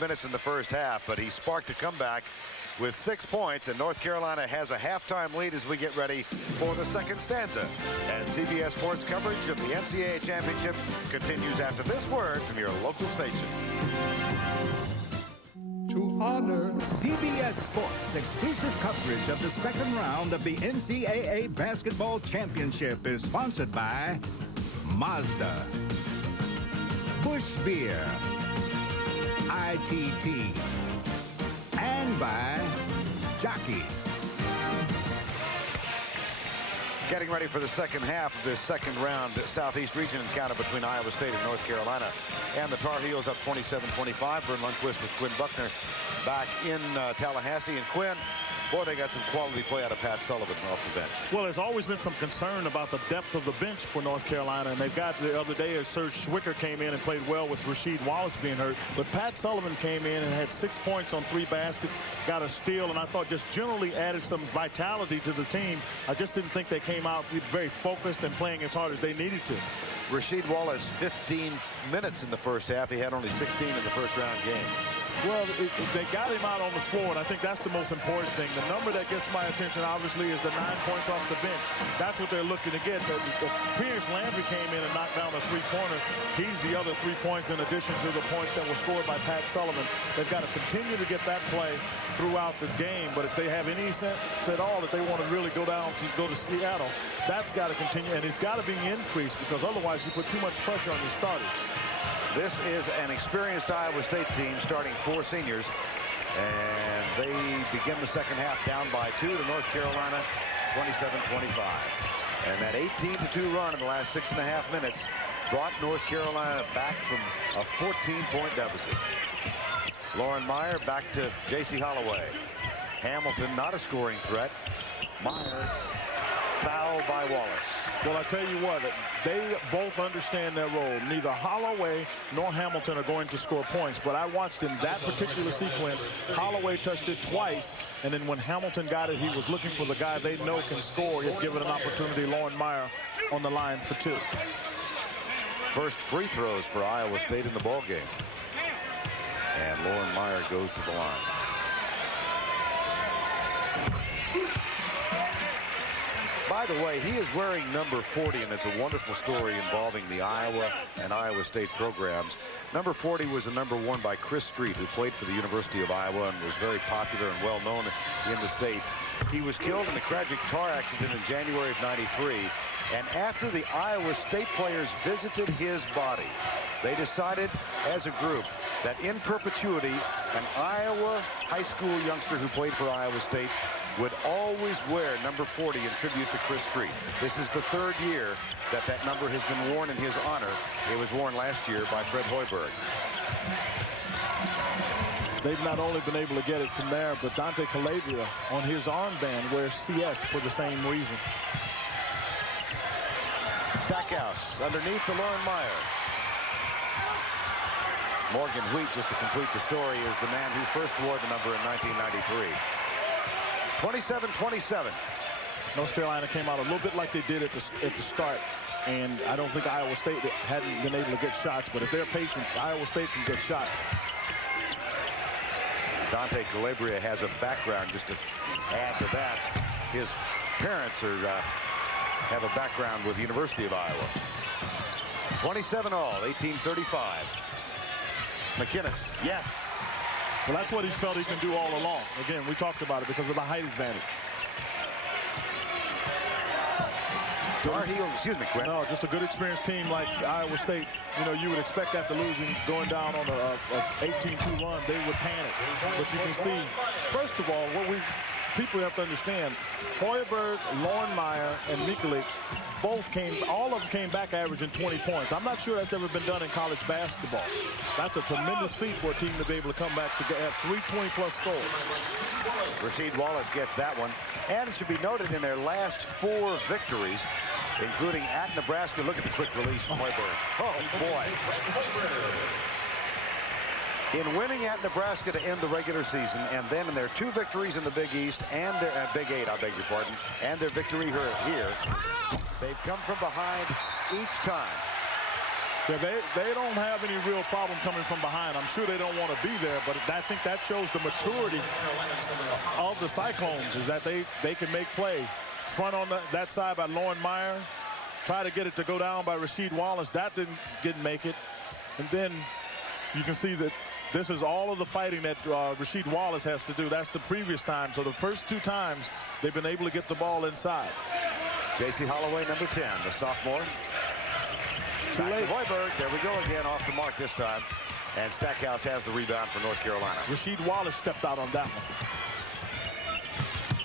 minutes in the first half, but he sparked a comeback with 6 points, and North Carolina has a halftime lead as we get ready for the second stanza. And CBS Sports coverage of the NCAA Championship continues after this word from your local station. To honor CBS Sports exclusive coverage of the second round of the NCAA Basketball Championship is sponsored by Mazda, Busch Beer, ITT, and by Jockey. Getting ready for the second half of this second round Southeast region encounter between Iowa State and North Carolina. And the Tar Heels up 27-25. Verne Lundquist with Quinn Buckner back in Tallahassee. And Quinn, boy, they got some quality play out of Pat Sullivan off the bench. Well, there's always been some concern about the depth of the bench for North Carolina, and they've got the other day as Serge came in and played well with Rasheed Wallace being hurt. But Pat Sullivan came in and had 6 points on 3 baskets, got a steal, and I thought just generally added some vitality to the team. I just didn't think they came out very focused and playing as hard as they needed to. Rasheed Wallace, 15 minutes in the first half. He had only 16 in the first round game. Well, they got him out on the floor, and I think that's the most important thing. The number that gets my attention, obviously, is the 9 points off the bench. That's what they're looking to get. Pierce Landry came in and knocked down a three-pointer. He's the other 3 points in addition to the points that were scored by Pat Sullivan. They've got to continue to get that play throughout the game, but if they have any sense at all that they want to really go to Seattle, that's got to continue, and it's got to be increased, because otherwise you put too much pressure on your starters. This is an experienced Iowa State team starting 4 seniors, and they begin the second half down by 2 to North Carolina, 27-25. And that 18-2 run in the last 6.5 minutes brought North Carolina back from a 14-point deficit. Loren Meyer back to Jacy Hollaway. Hamilton not a scoring threat. Meyer foul by Wallace. Well, I tell you what, they both understand their role. Neither Holloway nor Hamilton are going to score points, but I watched in that particular sequence, Holloway touched it twice, and then when Hamilton got it, he was looking for the guy they know can score if given an opportunity. Loren Meyer on the line for 2. First free throws for Iowa State in the ball game. And Loren Meyer goes to the line. By the way, he is wearing number 40, and it's a wonderful story involving the Iowa and Iowa State programs. Number 40 was a number worn by Chris Street, who played for the University of Iowa and was very popular and well known in the state. He was killed in a tragic car accident in January of '93, and after the Iowa State players visited his body, they decided as a group that in perpetuity, an Iowa high school youngster who played for Iowa State would always wear number 40 in tribute to Chris Street. This is the 3rd year that that number has been worn in his honor. It was worn last year by Fred Hoiberg. They've not only been able to get it from there, but Dante Calabria on his armband wears CS for the same reason. Stackhouse underneath to Loren Meyer. Morgan Wheat, just to complete the story, is the man who first wore the number in 1993. 27-27. North Carolina came out a little bit like they did at the start, and I don't think Iowa State hadn't been able to get shots, but if they're patient, Iowa State can get shots. Dante Calabria has a background, just to add to that. His parents have a background with the University of Iowa. 27 all, 18-35. McInnis, yes. Well, that's what he felt he can do all along. Again, we talked about it because of the height advantage. Tar Heels, excuse me, Quinn. No, just a good experienced team like Iowa State. You know, you would expect after losing, going down on a 18-2 run, they would panic. But you can see, first of all, people have to understand, Hoiberg, Loren Meyer, and Michalik all of them came back averaging 20 points. I'm not sure that's ever been done in college basketball. That's a tremendous feat for a team to be able to come back to have 3 20-plus scores. Rasheed Wallace gets that one. And it should be noted in their last 4 victories, including at Nebraska. Look at the quick release from Hoiberg. Oh, boy. In winning at Nebraska to end the regular season, and then in their 2 victories in the Big East and their Big 8, I beg your pardon, and their victory here, they've come from behind each time. Yeah, they don't have any real problem coming from behind. I'm sure they don't want to be there, but I think that shows the maturity of the Cyclones, is that they can make play. Front on that side by Loren Meyer. Try to get it to go down by Rasheed Wallace. That didn't make it. And then you can see that this is all of the fighting that Rasheed Wallace has to do. That's the previous time. So the first 2 times they've been able to get the ball inside. Jacy Hollaway, number 10, the sophomore. Too late. Hoiberg, there we go again, off the mark this time. And Stackhouse has the rebound for North Carolina. Rasheed Wallace stepped out on that one.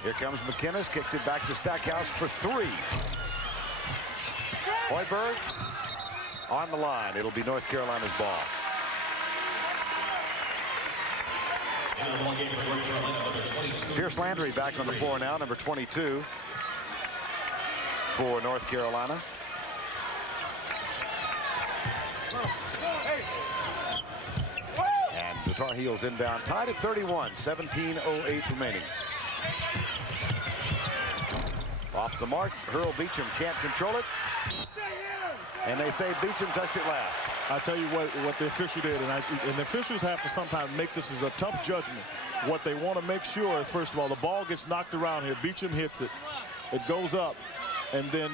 Here comes McInnis, kicks it back to Stackhouse for 3. Hoiberg on the line. It'll be North Carolina's ball. Pierce Landry back on the floor now, number 22 for North Carolina. And the Tar Heels inbound, tied at 31, 17:08 remaining. Off the mark, Hurl Beechum can't control it. And they say Beechum touched it last. I tell you what the official did, and the officials have to sometimes make this as a tough judgment. What they want to make sure is, first of all, the ball gets knocked around here. Beechum hits it. It goes up. And then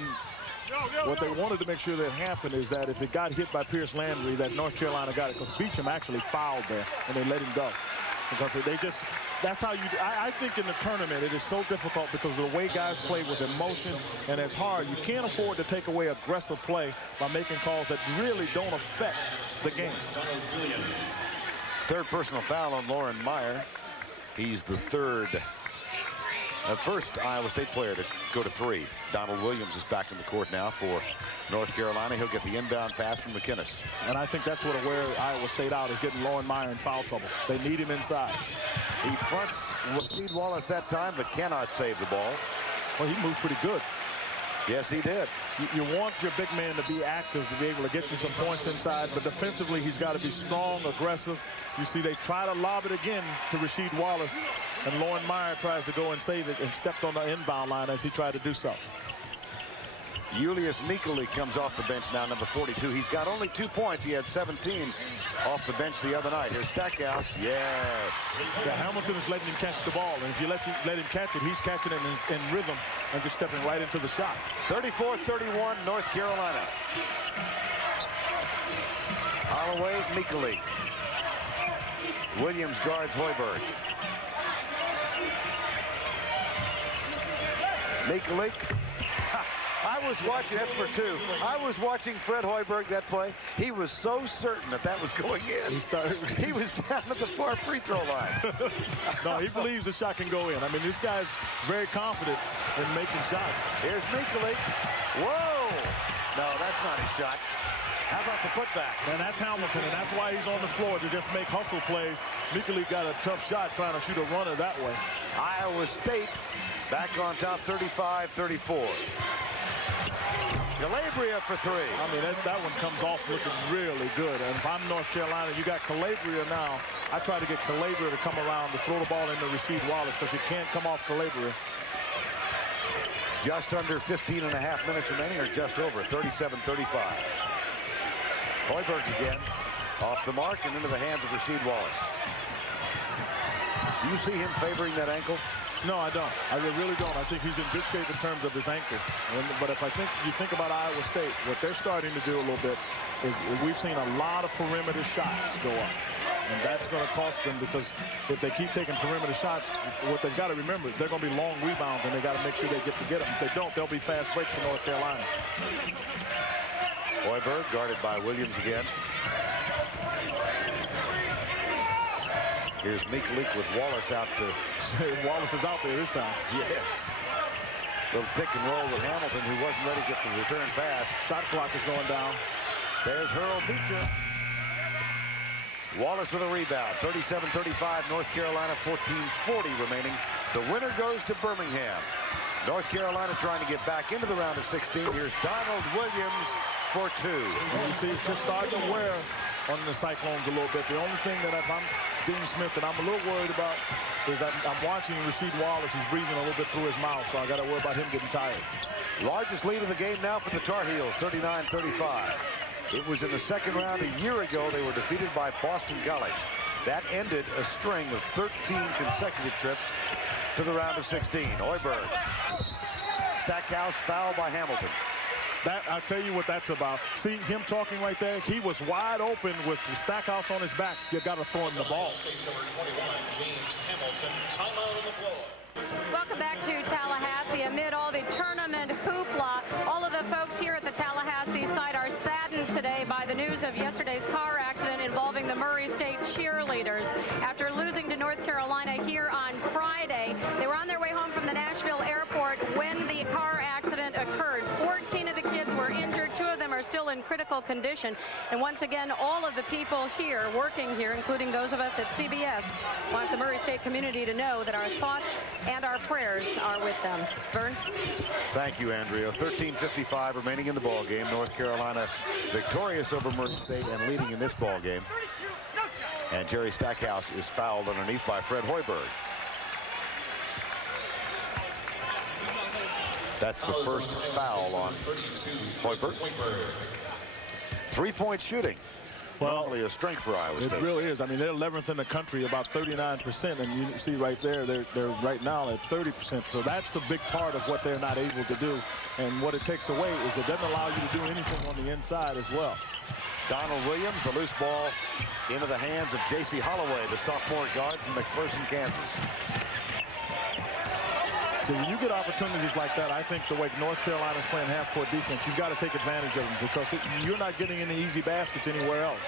what they wanted to make sure that happened is that if it got hit by Pierce Landry, that North Carolina got it, because Beechum actually fouled there, and they let him go. Because they just, that's how you, I think in the tournament it is so difficult because of the way guys play with emotion, and it's hard. You can't afford to take away aggressive play by making calls that really don't affect the game. Third personal foul on Loren Meyer. He's the first Iowa State player to go to 3. Donald Williams is back in the court now for North Carolina. He'll get the inbound pass from McInnis. And I think that's what will wear Iowa State out, is getting Loren Meyer in foul trouble. They need him inside. He fronts Rasheed Wallace that time, but cannot save the ball. Well, he moved pretty good. Yes, he did. You want your big man to be active, to be able to get you some points inside, but defensively he's got to be strong, aggressive. You see, they try to lob it again to Rasheed Wallace, and Loren Meyer tries to go and save it and stepped on the inbound line as he tried to do so. Julius Michalik comes off the bench now, number 42. He's got only 2 points. He had 17 off the bench the other night. Here's Stackhouse. Yes. Yeah, Hamilton is letting him catch the ball, and if you let him catch it, he's catching it in rhythm and just stepping right into the shot. 34-31, North Carolina. Hollaway, Michalik. Williams guards Hoiberg. Michalik. I was watching, that's for 2. I was watching Fred Hoiberg that play. He was so certain that was going in. He was down at the far free throw line. No, he believes the shot can go in. I mean, this guy's very confident in making shots. Here's Michalik. Whoa! No, that's not his shot. How about the putback? And that's Hamilton, and that's why he's on the floor, to just make hustle plays. Michalik got a tough shot trying to shoot a runner that way. Iowa State back on top, 35-34. Calabria for 3. I mean, that one comes off looking really good. And if I'm North Carolina, you got Calabria now. I try to get Calabria to come around to throw the ball into Rasheed Wallace, because you can't come off Calabria. Just under 15.5 minutes remaining, or just over, 37-35. Hoiberg again, off the mark and into the hands of Rasheed Wallace. Do you see him favoring that ankle? No, I don't. I really don't. I think he's in good shape in terms of his ankle. But if you think about Iowa State, what they're starting to do a little bit is we've seen a lot of perimeter shots go up. And that's going to cost them, because if they keep taking perimeter shots, what they've got to remember, they're going to be long rebounds, and they got to make sure they get them. If they don't, they'll be fast breaks for North Carolina. Hoiberg guarded by Williams again. Here's Michalik with Wallace out to... Wallace is out there this time. Yes. Little pick and roll with Hamilton, who wasn't ready to get the return pass. Shot clock is going down. There's Hurl, Beechum. Wallace with a rebound. 37-35, North Carolina, 14:40 remaining. The winner goes to Birmingham. North Carolina trying to get back into the round of 16. Here's Donald Williams for 2. And you see it's just starting to wear on the Cyclones a little bit. The only thing that if I'm Dean Smith that I'm a little worried about is I'm watching Rasheed Wallace. He's breathing a little bit through his mouth, so I got to worry about him getting tired. Largest lead of the game now for the Tar Heels, 39-35. It was in the second round a year ago. They were defeated by Boston College. That ended a string of 13 consecutive trips to the round of 16. Hoiberg. Stackhouse foul by Hamilton. I'll tell you what that's about. See him talking right there? He was wide open with the Stackhouse on his back. You got to throw him the ball. Welcome back to Tallahassee. Amid all the tournament hoopla, all of the folks here at the Tallahassee site are saddened today by the news of yesterday's car accident involving the Murray State cheerleaders. After losing to North Carolina here on Friday, they were on their way home from the Nashville airport when the car accident occurred. 14 of the kids were injured. 2 of them are still in critical condition. And once again, all of the people here, working here, including those of us at CBS, want the Murray State community to know that our thoughts and our prayers are with them. Verne? Thank you, Andrea. 13:55 remaining in the ball game. North Carolina victorious over Murray State and leading in this ball game. And Jerry Stackhouse is fouled underneath by Fred Hoiberg. That's the first foul on Hoiberg. Three-point shooting. Well, normally a strength for Iowa State. It really is. I mean, they're 11th in the country, about 39%, and you see right there, they're right now at 30%. So that's a big part of what they're not able to do. And what it takes away is it doesn't allow you to do anything on the inside as well. Donald Williams, the loose ball into the hands of Jacy Hollaway, the sophomore guard from McPherson, Kansas. So when you get opportunities like that, I think the way North Carolina's playing half-court defense, you've got to take advantage of them because you're not getting any easy baskets anywhere else.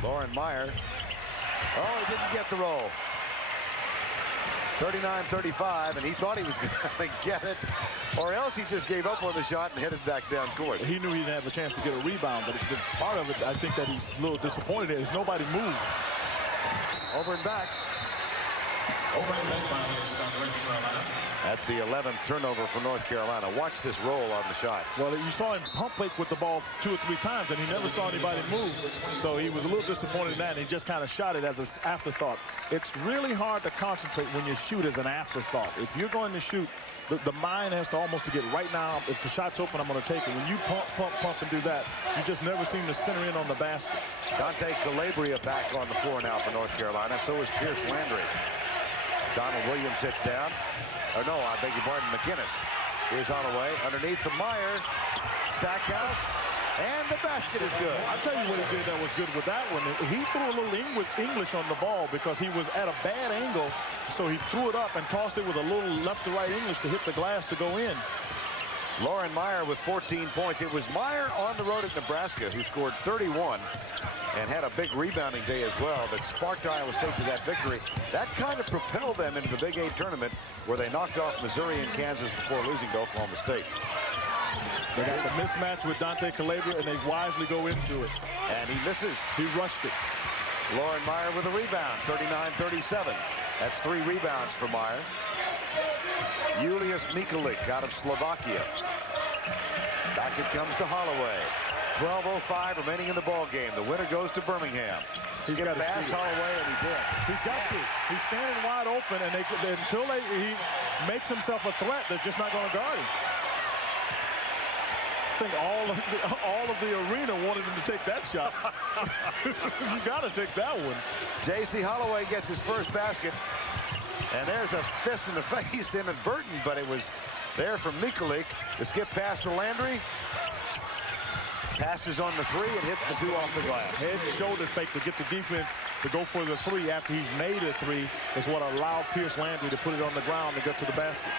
Loren Meyer. Oh, he didn't get the roll. 39-35, and he thought he was going to get it, or else he just gave up on the shot and headed back down court. He knew he didn't have a chance to get a rebound, but part of it, I think that he's a little disappointed is nobody moved. Over and back. Over and back violation on North Carolina. That's the 11th turnover for North Carolina. Watch this roll on the shot. Well, you saw him pump fake with the ball 2 or 3 times, and he never saw anybody move. So he was a little disappointed in that, and he just kind of shot it as an afterthought. It's really hard to concentrate when you shoot as an afterthought. If you're going to shoot, the mind has to almost to get right now. If the shot's open, I'm going to take it. When you pump, and do that, you just never seem to center in on the basket. Dante Calabria back on the floor now for North Carolina. So is Pierce Landry. Donald Williams sits down. Oh, no, I beg your pardon, McInnis. Here's Holloway underneath the Meyer. Stackhouse. And the basket is good. I'll tell you what he did that was good with that one. He threw a little English on the ball because he was at a bad angle. So he threw it up and tossed it with a little left to right English to hit the glass to go in. Loren Meyer with 14 points. It was Meyer on the road at Nebraska who scored 31 and had a big rebounding day as well that sparked Iowa State to that victory. That kind of propelled them into the Big 8 tournament where they knocked off Missouri and Kansas before losing to Oklahoma State. They got the mismatch with Dante Calabria, and they wisely go into it. And he misses. He rushed it. Loren Meyer with a rebound, 39-37. That's 3 rebounds for Meyer. Julius Michalik out of Slovakia. Back it comes to Holloway. 12:05 remaining in the ball game. The winner goes to Birmingham. He's got to pass Holloway, and he did. He's got to. He's standing wide open, and until he makes himself a threat, they're just not going to guard him. I think all of the arena wanted him to take that shot. You got to take that one. Jacy Hollaway gets his first basket, and there's a fist in the face, inadvertent, but it was there from Michalik. The skip pass to Landry. Passes on the 3 and hits the 2 off the glass. Head and shoulder fake to get the defense to go for the 3 after he's made a 3 is what allowed Pierce Landry to put it on the ground to get to the basket.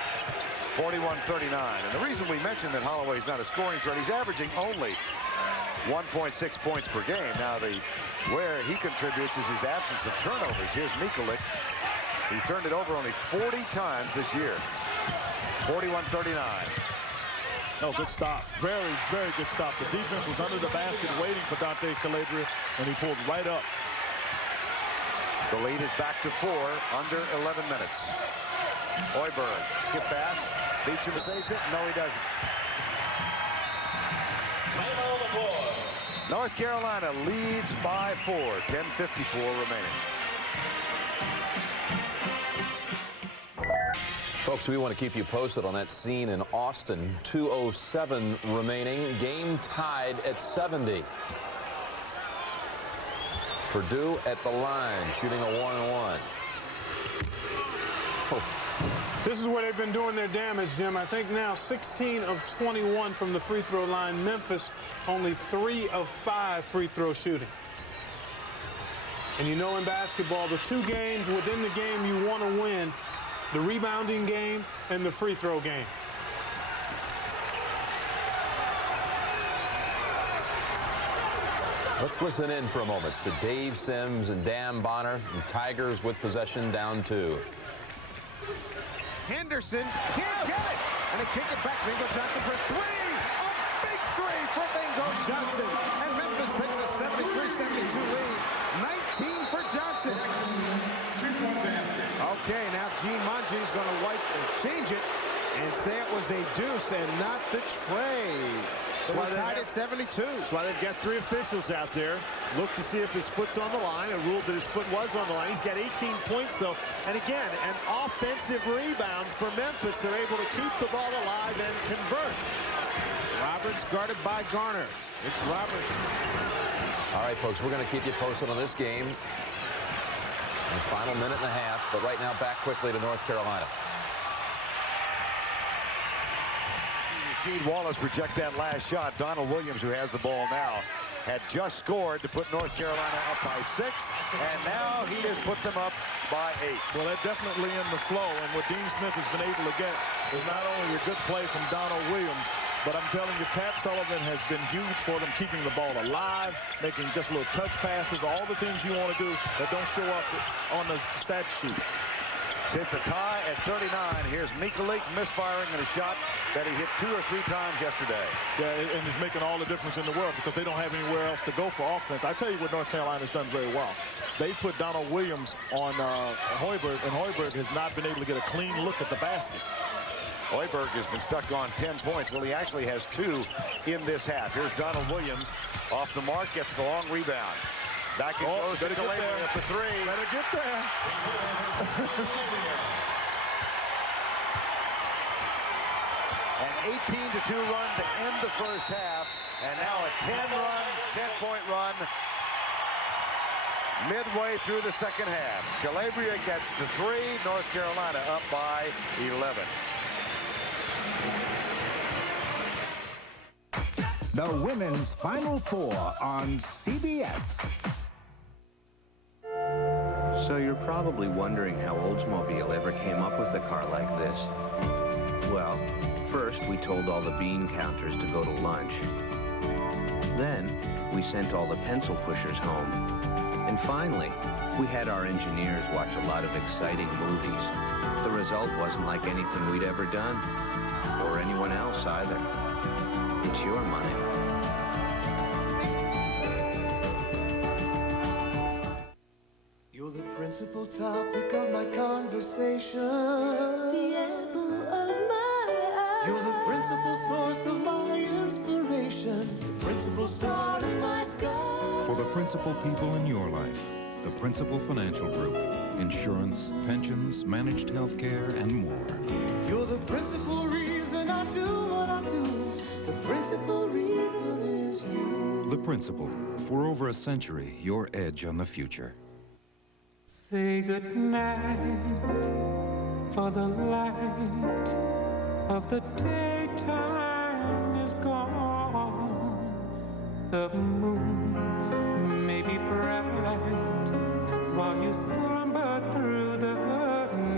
41-39. And the reason we mentioned that Holloway's not a scoring threat, he's averaging only 1.6 points per game. Now, where he contributes is his absence of turnovers. Here's Michalik. He's turned it over only 40 times this year. 41-39. No, good stop. Very, very good stop. The defense was under the basket waiting for Dante Calabria, and he pulled right up. The lead is back to 4, under 11 minutes. Hoiberg, skip pass. Beechum to save it. No, he doesn't. Time on the floor. North Carolina leads by 4. 10:54 remaining. Folks, we want to keep you posted on that scene in Austin. 2:07 remaining. Game tied at 70. Purdue at the line, shooting a 1-1. Oh. This is where they've been doing their damage, Jim. I think now 16 of 21 from the free throw line. Memphis only 3 of 5 free throw shooting. And you know in basketball, the 2 games within the game you want to win, the rebounding game and the free throw game. Let's listen in for a moment to Dave Sims and Dan Bonner. And Tigers with possession down 2. Henderson can't get it. And they kick it back. Bingo Johnson for 3. A big 3 for Bingo Johnson. And Memphis takes a 73-72 lead. 19 for Johnson. Okay, now Gene Monge is going to wipe and change it and say it was a deuce and not the trade. So we're tied at 72. That's why they've got 3 officials out there. Look to see if his foot's on the line. It ruled that his foot was on the line. He's got 18 points, though. And again, an offensive rebound for Memphis. They're able to keep the ball alive and convert. Roberts guarded by Garner. It's Roberts. All right, folks, we're going to keep you posted on this game. The final minute and a half, but right now back quickly to North Carolina. Rasheed Wallace reject that last shot. Donald Williams, who has the ball now, had just scored to put North Carolina up by 6, and now he has put them up by 8. So they're definitely in the flow, and what Dean Smith has been able to get is not only a good play from Donald Williams, but I'm telling you, Pat Sullivan has been huge for them, keeping the ball alive, making just little touch passes, all the things you want to do that don't show up on the stat sheet. Since a tie at 39, here's Michalik misfiring at a shot that he hit 2 or 3 times yesterday. Yeah, and it's making all the difference in the world because they don't have anywhere else to go for offense. I tell you what North Carolina's done very well. They put Donald Williams on Hoiberg, and Hoiberg has not been able to get a clean look at the basket. Hoiberg has been stuck on 10 points. Well, he actually has 2 in this half. Here's Donald Williams off the mark, gets the long rebound. Back it goes to Calabria for 3. Better get there. An 18-2 run to end the first half, and now a 10-point run midway through the second half. Calabria gets to 3, North Carolina up by 11. The Women's Final Four on CBS. So you're probably wondering how Oldsmobile ever came up with a car like this. Well, first we told all the bean counters to go to lunch. Then we sent all the pencil pushers home. And finally, we had our engineers watch a lot of exciting movies. The result wasn't like anything we'd ever done, or anyone else either. It's your money. You're the principal topic of my conversation. The apple of my eye. You're the principal source of my inspiration. The principal star in my sky. For the principal people in your life, the Principal Financial Group. Insurance, pensions, managed health care, and more. You're the principal reason I do what I do. The principal reason is you. The Principal. For over a century, your edge on the future. Say goodnight, for the light of the daytime is gone. The moon may be bright while you slumber through the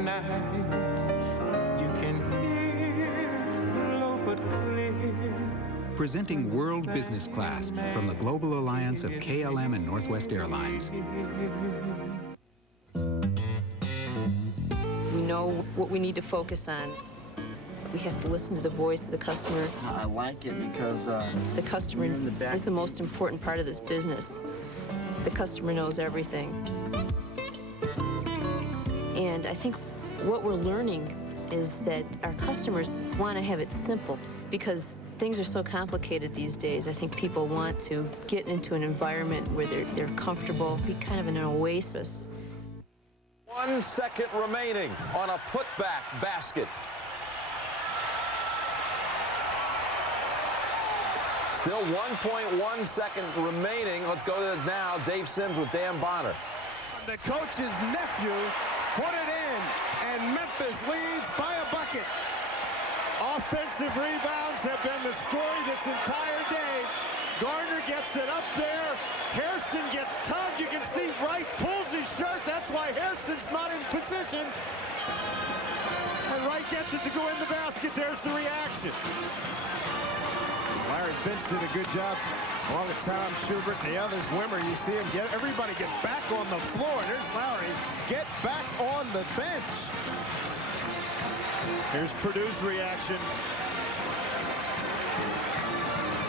night. You can hear low but clear. Presenting World Business Class from the Global Alliance of KLM and Northwest Airlines. We know what we need to focus on. We have to listen to the voice of the customer. I like it because the customer is the most important part of this business. The customer knows everything. And I think what we're learning is that our customers want to have it simple because things are so complicated these days. I think people want to get into an environment where they're comfortable, be kind of an oasis. 1 second remaining on a putback basket. Still 1.1 second remaining. Let's go to now. Dave Sims with Dan Bonner. The coach's nephew put it in, and Memphis leads by a bucket. Offensive rebounds have been the story this entire day. Gardner gets it up there. Hairston gets tugged. You can see Wright pulls his shirt. That's why Hairston's not in position. And Wright gets it to go in the basket. There's the reaction. Larry Finch did a good job along with Tom Schubert and the others. Wimmer, you see him get everybody get back on the floor. There's Lowry. Get back on the bench. Here's Purdue's reaction.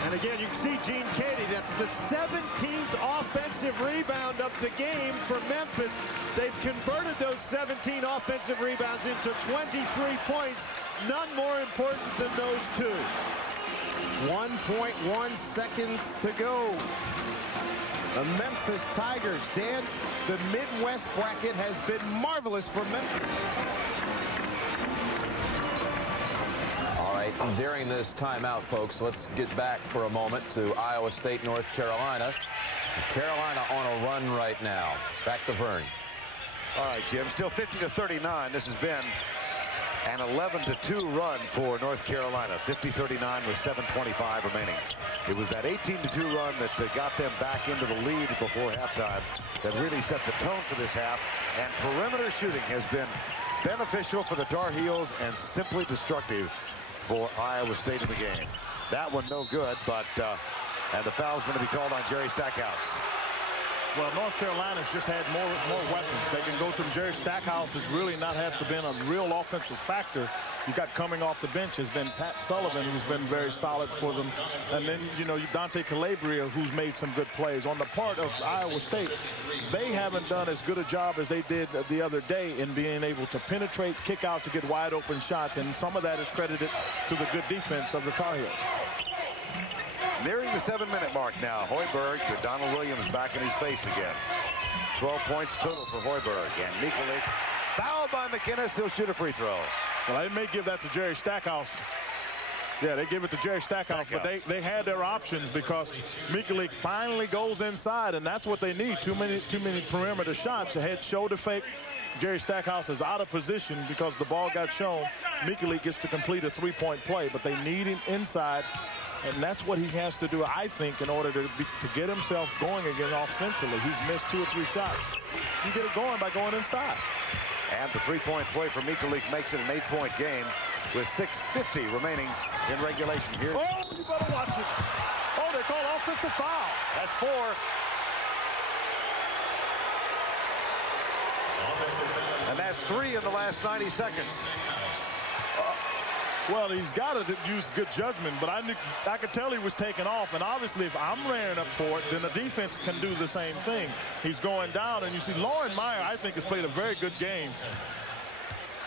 And again, you can see Gene Cady. That's the 17th offensive rebound of the game for Memphis. They've converted those 17 offensive rebounds into 23 points. None more important than those two. 1.1 seconds to go. The Memphis Tigers. Dan, the Midwest bracket has been marvelous for Memphis. All right, during this timeout, folks. Let's get back for a moment to Iowa State, North Carolina. Carolina on a run right now. Back to Verne. All right, Jim, still 50-39. This has been an 11-2 run for North Carolina. 50-39 with 7:25 remaining. It was that 18-2 run that got them back into the lead before halftime that really set the tone for this half. And perimeter shooting has been beneficial for the Tar Heels and simply destructive for Iowa State in the game. That one no good, but and the foul's going to be called on Jerry Stackhouse. Well, North Carolina's just had more weapons. They can go to them. Jerry Stackhouse has really not had to been a real offensive factor. You got coming off the bench has been Pat Sullivan, who's been very solid for them. And then, you know, Dante Calabria, who's made some good plays. On the part of Iowa State, they haven't done as good a job as they did the other day in being able to penetrate, kick out to get wide open shots. And some of that is credited to the good defense of the Tar Heels. Nearing the 7-minute mark now. Hoiberg with Donald Williams back in his face again. 12 points total for Hoiberg. And Michalik fouled by McInnis. He'll shoot a free throw. Well, they may give that to Jerry Stackhouse. Yeah, they give it to Jerry Stackhouse, but they had their options because Michalik finally goes inside, and that's what they need. Too many perimeter shots. A head shoulder fake. Jerry Stackhouse is out of position because the ball got shown. Michalik gets to complete a three-point play, but they need him inside. And that's what he has to do, I think, in order to get himself going again offensively. He's missed 2 or 3 shots. You get it going by going inside. And the three-point play for Michalik makes it an 8-point game with 6:50 remaining in regulation here. Oh, you better watch it. Oh, they call offensive foul. That's 4. And that's 3 in the last 90 seconds. Well, he's got to use good judgment, but I could tell he was taking off. And obviously, if I'm rearing up for it, then the defense can do the same thing. He's going down, and you see Loren Meyer, I think, has played a very good game.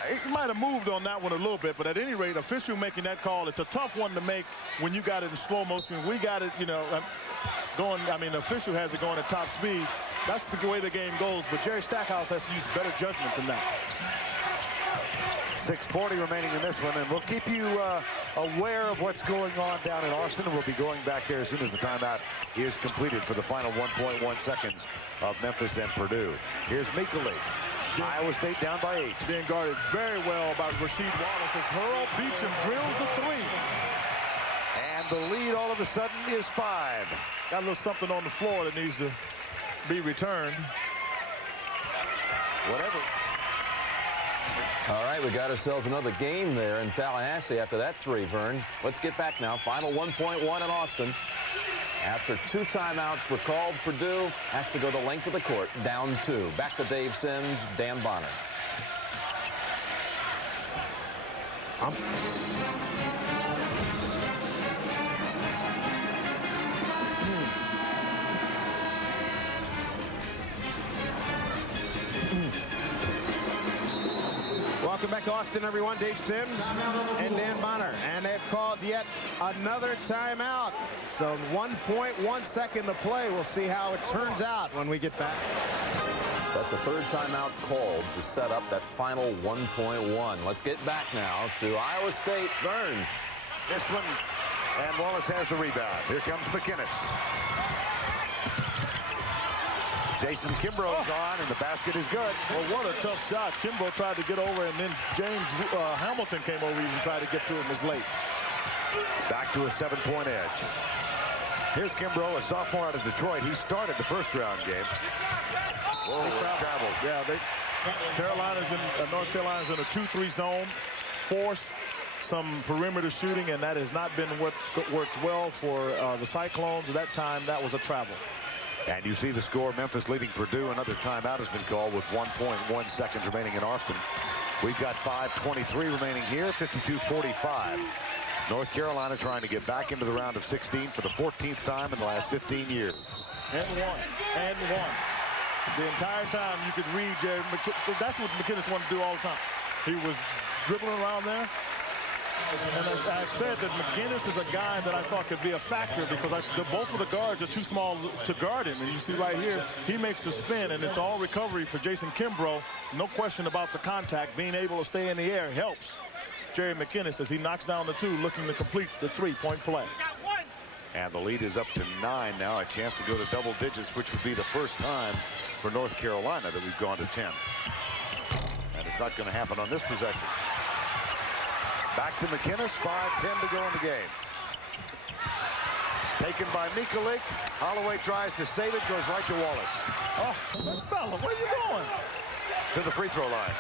He might have moved on that one a little bit, but at any rate, official making that call, it's a tough one to make when you got it in slow motion. We got it, you know, going, I mean, the official has it going at top speed. That's the way the game goes, but Jerry Stackhouse has to use better judgment than that. 6:40 remaining in this one, and we'll keep you aware of what's going on down in Austin, and we'll be going back there as soon as the timeout is completed for the final 1.1 seconds of Memphis and Purdue. Here's Michalik. Iowa State down by 8. Being guarded very well by Rasheed Wallace as Hurl. Beechum drills the 3. And the lead all of a sudden is 5. Got a little something on the floor that needs to be returned. Whatever. All right, we got ourselves another game there in Tallahassee after that 3, Verne. Let's get back now. Final 1.1 in Austin. After 2 timeouts were called, Purdue has to go the length of the court, down 2. Back to Dave Sims, Dan Bonner. Welcome back to Austin, everyone. Dave Sims and Dan Bonner. And they've called yet another timeout. So 1.1 second to play. We'll see how it turns out when we get back. That's the 3rd timeout called to set up that final 1.1. Let's get back now to Iowa State. Verne. This one, and Wallace has the rebound. Here comes McInnis. Jason Kimbrough is on, and the basket is good. Well, what a tough shot. Kimbrough tried to get over, and then James Hamilton came over and tried to get to him. Was late. Back to a 7-point edge. Here's Kimbrough, a sophomore out of Detroit. He started the first-round game. Whoa, traveled. Yeah, North Carolina's in a 2-3 zone. Force some perimeter shooting, and that has not been what worked well for the Cyclones. At that time, that was a travel. And you see the score, Memphis leading Purdue. Another timeout has been called with 1.1 seconds remaining in Austin. We've got 5:23 remaining here, 52-45. North Carolina trying to get back into the round of 16 for the 14th time in the last 15 years. And one. The entire time you could read Jerry McInnis. That's what McInnis wanted to do all the time. He was dribbling around there. And I said that McInnis is a guy that I thought could be a factor because both of the guards are too small to guard him. And you see right here, he makes the spin, and it's all recovery for Jason Kimbrough. No question about the contact. Being able to stay in the air helps. Jerry McInnis as he knocks down the 2, looking to complete the 3-point play. And the lead is up to 9 now. A chance to go to double digits, which would be the first time for North Carolina that we've gone to 10. And it's not going to happen on this possession. Back to McInnis. 5:10 to go in the game. Taken by Michalik. Hollaway tries to save it. Goes right to Wallace. Oh, fella, where you going? To the free throw line.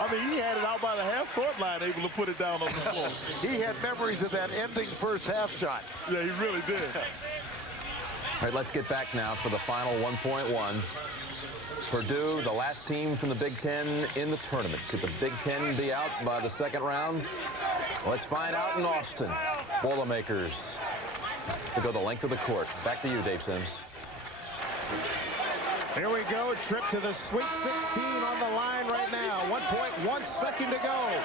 I mean, he had it out by the half-court line, able to put it down on the floor. He had memories of that ending first half shot. Yeah, he really did. All right, let's get back now for the final 1.1. Purdue, the last team from the Big Ten in the tournament. Could the Big Ten be out by the second round? Let's find out in Austin. Boilermakers to go the length of the court. Back to you, Dave Sims. Here we go. Trip to the Sweet 16 on the line right now. 1.1 second to go.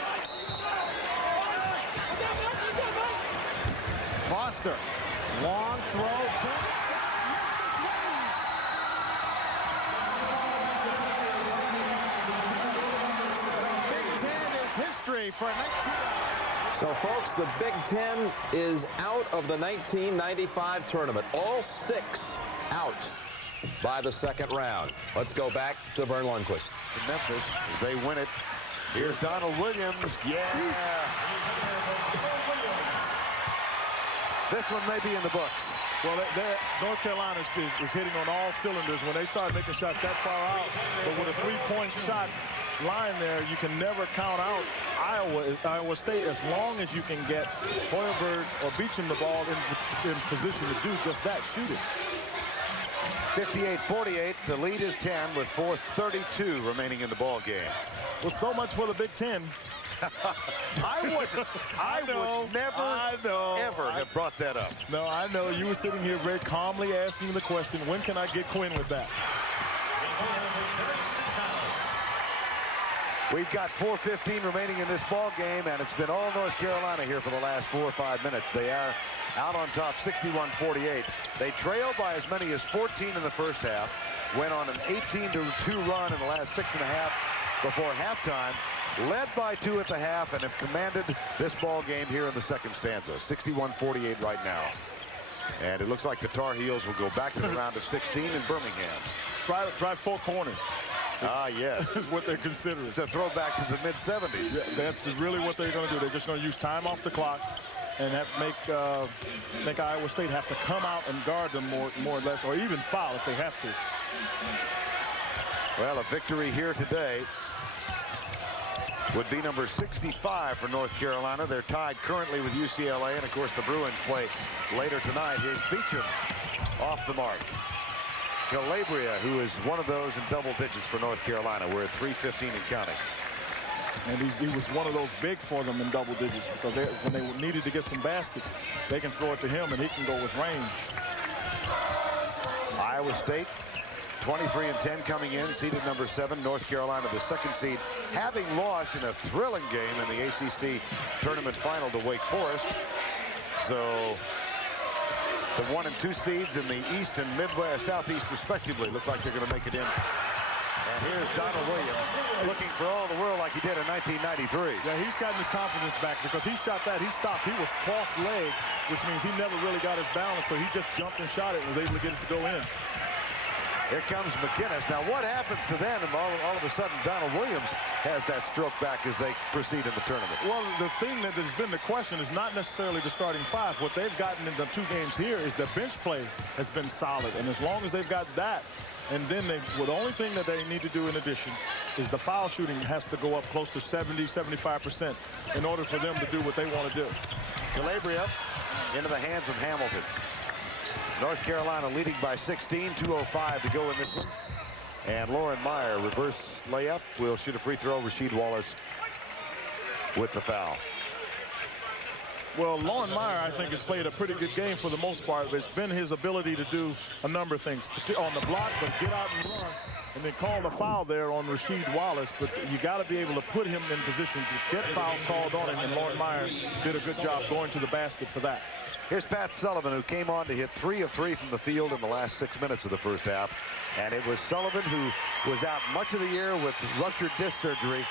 Foster. Long throw. Big Ten is history for 19. So, folks, the Big Ten is out of the 1995 tournament. All 6 out by the second round. Let's go back to Verne Lundquist. To Memphis as they win it. Here's Donald Williams. Yeah. This one may be in the books. Well, North Carolina is hitting on all cylinders when they start making shots that far out. But with a 3-point shot line there, you can never count out Iowa State as long as you can get Hoiberg or Beechum the ball in position to do just that, shoot it. 58-48. The lead is 10 with 4:32 remaining in the ball game. Well, so much for the Big Ten. I would never, ever have brought that up. No, I know. You were sitting here very calmly asking the question, when can I get Quinn with that? We've got 4:15 remaining in this ball game, and it's been all North Carolina here for the last 4 or 5 minutes. They are out on top 61-48. They trail by as many as 14 in the first half, went on an 18-2 run in the last 6.5 before halftime, led by 2 at the half, and have commanded this ball game here in the second stanza. 61-48 right now. And it looks like the Tar Heels will go back to the round of 16 in Birmingham. Try 4 corners. Ah, yes. This is what they're considering. It's a throwback to the mid-70s. Yeah, that's really what they're going to do. They're just going to use time off the clock and make Iowa State have to come out and guard them more or less, or even foul if they have to. Well, a victory here today would be number 65 for North Carolina. They're tied currently with UCLA, and of course the Bruins play later tonight. Here's Beechum off the mark. Calabria, who is one of those in double digits for North Carolina. We're at 3:15 and counting. And he was one of those big for them in double digits, because when they needed to get some baskets, they can throw it to him and he can go with range. Iowa State 23-10 coming in, seeded number 7. North Carolina, the 2nd seed, having lost in a thrilling game in the ACC tournament final to Wake Forest. So the 1 and 2 seeds in the East and Midwest, Southeast respectively look like they're going to make it in. And here's Donald Williams looking for all the world like he did in 1993. Yeah, he's gotten his confidence back because he shot that. He stopped. He was cross-legged, which means he never really got his balance, so he just jumped and shot it and was able to get it to go in. Here comes McInnis. Now, what happens to them? And all of a sudden, Donald Williams has that stroke back as they proceed in the tournament. Well, the thing that has been the question is not necessarily the starting 5. What they've gotten in the 2 games here is the bench play has been solid. And as long as they've got that, and then the only thing that they need to do in addition is the foul shooting has to go up close to 70-75% in order for them to do what they want to do. Calabria into the hands of Hamilton. North Carolina leading by 16, 2:05 to go in this one. And Loren Meyer, reverse layup, will shoot a free throw. Rasheed Wallace with the foul. Well, Loren Meyer, I think, has played a pretty good game for the most part. It's been his ability to do a number of things on the block, but get out and run, and then call the foul there on Rasheed Wallace. But you got to be able to put him in position to get fouls called on him, and Loren Meyer did a good job going to the basket for that. Here's Pat Sullivan, who came on to hit 3 of 3 from the field in the last 6 minutes of the first half. And it was Sullivan who was out much of the year with ruptured disc surgery.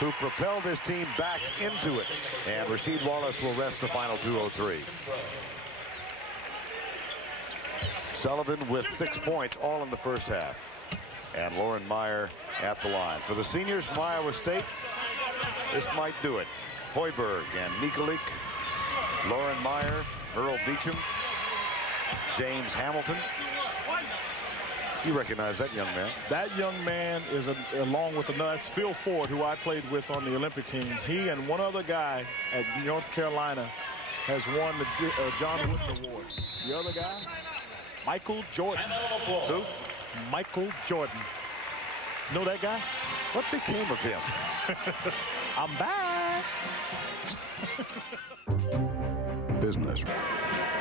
who propelled his team back into it. And Rasheed Wallace will rest the final 2:03. Sullivan with 6 points, all in the first half. And Loren Meyer at the line. For the seniors from Iowa State, this might do it. Hoiberg and Michalik, Loren Meyer, Hurl Beechum, James Hamilton. You recognize that young man? That young man is, along with another, it's Phil Ford, who I played with on the Olympic team. He and one other guy at North Carolina has won the John Wooden Award. The other guy, Michael Jordan. Who? Michael Jordan. Know that guy? What became of him? I'm back. Business.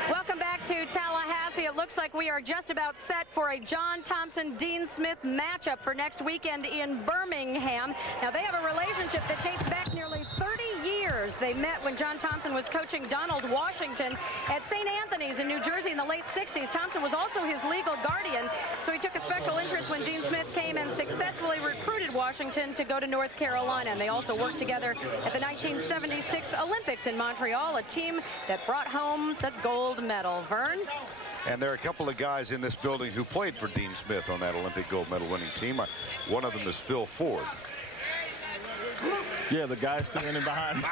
Welcome back to Tallahassee. It looks like we are just about set for a John Thompson-Dean Smith matchup for next weekend in Birmingham. Now, they have a relationship that dates back nearly 30 years. They met when John Thompson was coaching Donald Washington at St. Anthony's in New Jersey in the late 60s. Thompson was also his legal guardian, so he took a special interest when Dean Smith came and successfully recruited Washington to go to North Carolina. And they also worked together at the 1976 Olympics in Montreal, a team that brought home the gold medal. Verne? And there are a couple of guys in this building who played for Dean Smith on that Olympic gold medal winning team. One of them is Phil Ford. Yeah, the guy standing behind.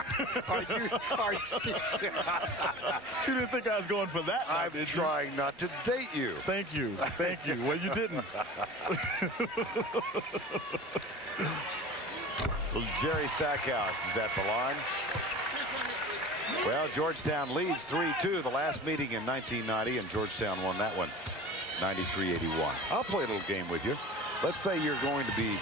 You didn't think I was going for that? I'm trying not to date you. Thank you. Thank you. Well, you didn't. Jerry Stackhouse is at the line. Well, Georgetown leads 3-2 the last meeting in 1990, and Georgetown won that one 93-81. I'll play a little game with you. Let's say you're going to be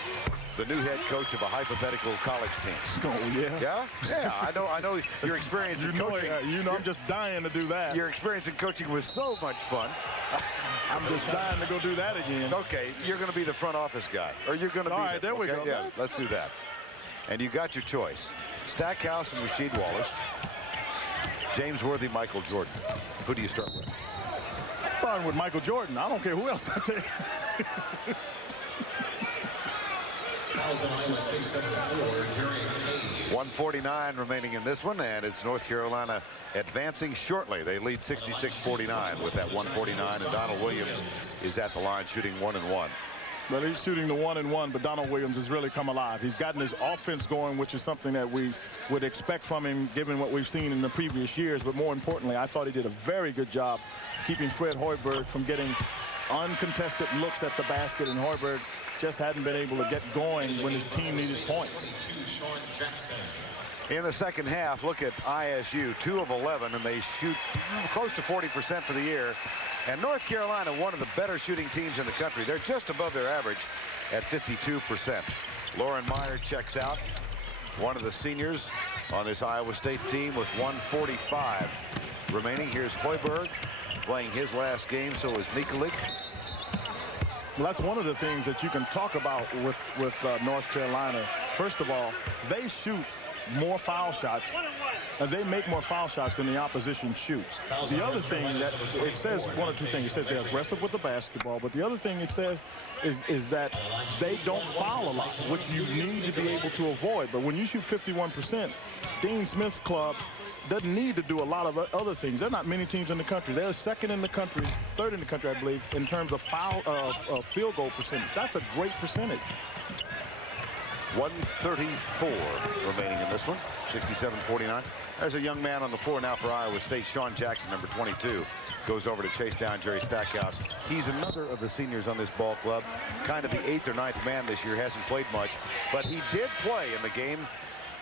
the new head coach of a hypothetical college team. Oh, yeah? Yeah? Yeah, I know your experience in coaching. I'm just dying to do that. Your experience in coaching was so much fun. I'm just dying to go do that again. Okay, you're going to be the front office guy. Or you're going to be... All right, there we go. Yeah, let's do that. And you got your choice. Stackhouse and Rasheed Wallace. James Worthy, Michael Jordan. Who do you start with? Starting with Michael Jordan. I don't care who else I take. 1:49 remaining in this one, and it's North Carolina advancing shortly. They lead 66-49 with that 1:49, and Donald Williams is at the line shooting 1-1. Well, he's shooting the 1-1, but Donald Williams has really come alive. He's gotten his offense going, which is something that we would expect from him given what we've seen in the previous years. But more importantly, I thought he did a very good job keeping Fred Hoiberg from getting uncontested looks at the basket, and Hoiberg just hadn't been able to get going when his team needed points. In the second half, look at ISU, 2 of 11, and they shoot close to 40% for the year. And North Carolina, one of the better shooting teams in the country. They're just above their average at 52%. Loren Meyer checks out. One of the seniors on this Iowa State team with 1:45 remaining. Here's Hoiberg playing his last game, so is Michalik. Well, that's one of the things that you can talk about with North Carolina. First of all, they shoot more foul shots, and they make more foul shots than the opposition shoots. The other thing that it says, one or two things. It says they're aggressive with the basketball, but the other thing it says is that they don't foul a lot, which you need to be able to avoid. But when you shoot 51%, Dean Smith's club doesn't need to do a lot of other things. There are not many teams in the country. They're second in the country, third in the country, I believe, in terms of field goal percentage. That's a great percentage. 1:34 remaining in this one. 67-49. There's a young man on the floor now for Iowa State. Sean Jackson, number 22, goes over to chase down Jerry Stackhouse. He's another of the seniors on this ball club. Kind of the 8th or 9th man this year. Hasn't played much, but he did play in the game.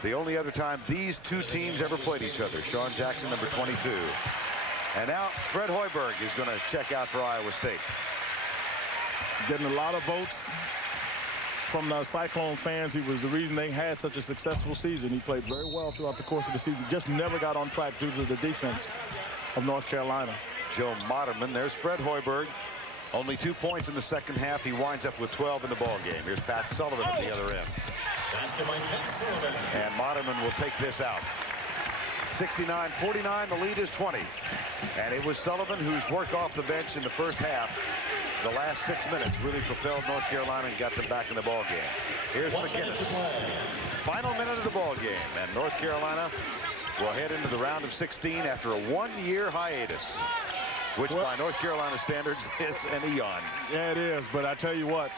The only other time these two teams ever played each other. Sean Jackson, number 22. And now Fred Hoiberg is going to check out for Iowa State. Getting a lot of votes from the Cyclone fans. He was the reason they had such a successful season. He played very well throughout the course of the season. Just never got on track due to the defense of North Carolina. Joe Moderman. There's Fred Hoiberg. Only 2 points in the second half. He winds up with 12 in the ball game. Here's Pat Sullivan at the other end. And Moderman will take this out. 69-49. The lead is 20. And it was Sullivan whose work off the bench in the first half, the last 6 minutes, really propelled North Carolina and got them back in the ball game. Here's McInnis. Final minute of the ball game, and North Carolina will head into the round of 16 after a one-year hiatus, which by North Carolina standards is an eon. Yeah, it is, but I tell you what,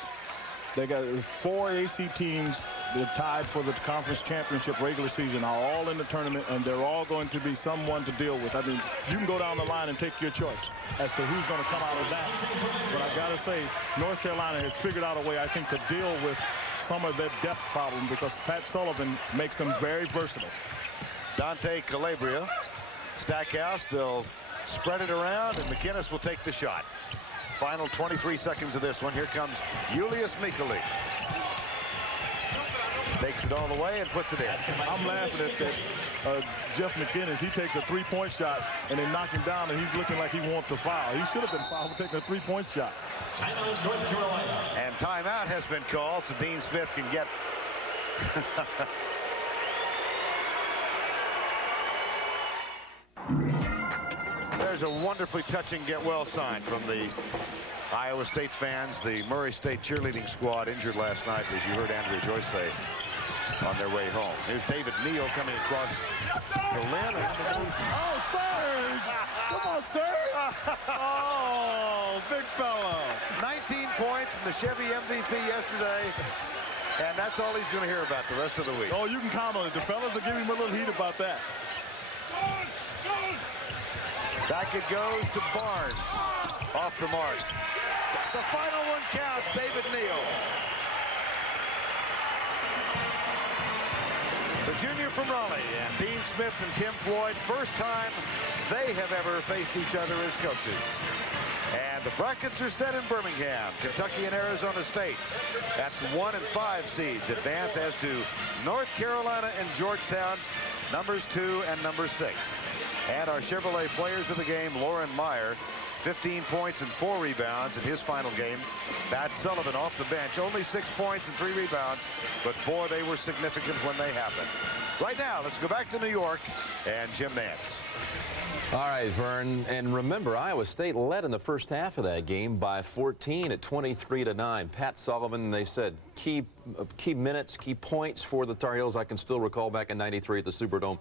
they got 4 AC teams that tied for the conference championship regular season are all in the tournament, and they're all going to be someone to deal with. I mean, you can go down the line and take your choice as to who's going to come out of that. But I've got to say, North Carolina has figured out a way, I think, to deal with some of their depth problem because Pat Sullivan makes them very versatile. Dante, Calabria, Stackhouse, they'll spread it around, and McInnis will take the shot. Final 23 seconds of this one. Here comes Julius Michalik. Takes it all the way and puts it in. I'm laughing at that. Jeff McInnis, he takes a three-point shot, and they knock him down, and he's looking like he wants a foul. He should have been fouled for taking a three-point shot. Timeout, North Carolina. And timeout has been called, so Dean Smith can get... There's a wonderfully touching get-well sign from the Iowa State fans. The Murray State cheerleading squad injured last night, as you heard Andrea Joyce say, on their way home. Here's David Neal coming across the limb. Oh, Serge! Come on, Serge! Oh, big fella. 19 points in the Chevy MVP yesterday. And that's all he's going to hear about the rest of the week. Oh, you can count on it. The fellas are giving him a little heat about that. Back it goes to Barnes. Off the mark. The final one counts, David Neal. The junior from Raleigh and Dean Smith and Tim Floyd, first time they have ever faced each other as coaches. And the brackets are set in Birmingham. Kentucky and Arizona State at the 1 and 5 seeds advance, as do North Carolina and Georgetown, numbers 2 and number 6. And our Chevrolet players of the game, Loren Meyer, 15 points and 4 rebounds in his final game. Pat Sullivan off the bench, only 6 points and 3 rebounds, but boy, they were significant when they happened. Right now, let's go back to New York and Jim Nantz. All right, Verne, and remember, Iowa State led in the first half of that game by 14 at 23-9. Pat Sullivan, they said, key minutes, key points for the Tar Heels. I can still recall back in '93 at the Superdome,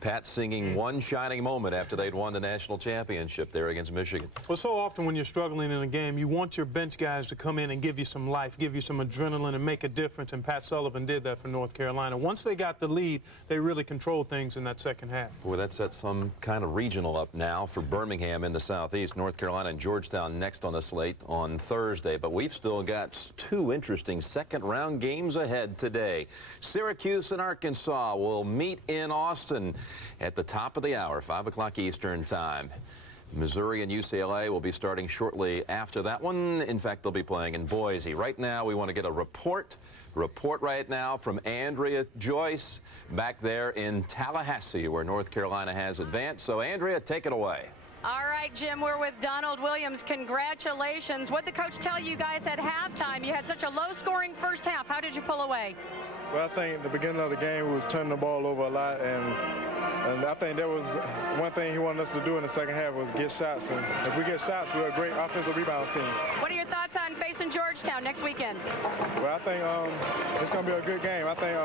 Pat singing one shining moment after they'd won the national championship there against Michigan. Well, so often when you're struggling in a game, you want your bench guys to come in and give you some life, give you some adrenaline, and make a difference, and Pat Sullivan did that for North Carolina. Once they got the lead, they really controlled things in that second half. Boy, that sets some kind of regional up now for Birmingham in the Southeast. North Carolina and Georgetown next on the slate on Thursday, but we've still got 2 interesting second-round games ahead today. Syracuse and Arkansas will meet in Austin at the top of the hour, 5 o'clock Eastern time. Missouri and UCLA will be starting shortly after that one. In fact, they'll be playing in Boise. Right now, we want to get a report right now from Andrea Joyce back there in Tallahassee, where North Carolina has advanced. So, Andrea, take it away. All right, Jim, we're with Donald Williams. Congratulations. What did the coach tell you guys at halftime? You had such a low-scoring first half. How did you pull away? Well, I think at the beginning of the game, we was turning the ball over a lot, and I think that was one thing he wanted us to do in the second half was get shots. And if we get shots, we're a great offensive rebound team. What are your thoughts on facing Georgetown next weekend? Well, I think it's going to be a good game. I think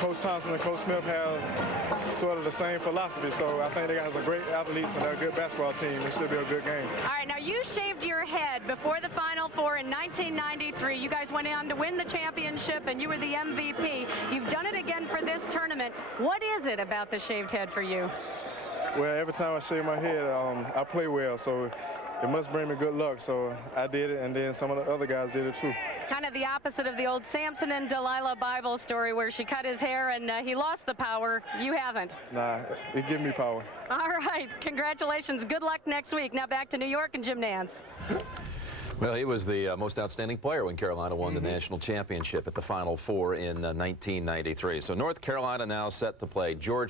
Coach Thompson and Coach Smith have sort of the same philosophy, so I think they got some great athletes and they're a good basketball team. It should be a good game. All right, now you shaved your head before the Final Four in 1993. You guys went on to win the championship, and you were the MVP. You've done it again for this tournament. What is it about the shaved head for you? Well, every time I shave my head, I play well, so it must bring me good luck. So I did it, and then some of the other guys did it too. Kind of the opposite of the old Samson and Delilah Bible story where she cut his hair and he lost the power. You haven't. Nah, it gave me power. All right, congratulations. Good luck next week. Now back to New York and Jim Nantz. Well, he was the most outstanding player when Carolina won the national championship at the Final Four in 1993. So North Carolina now set to play Georgia.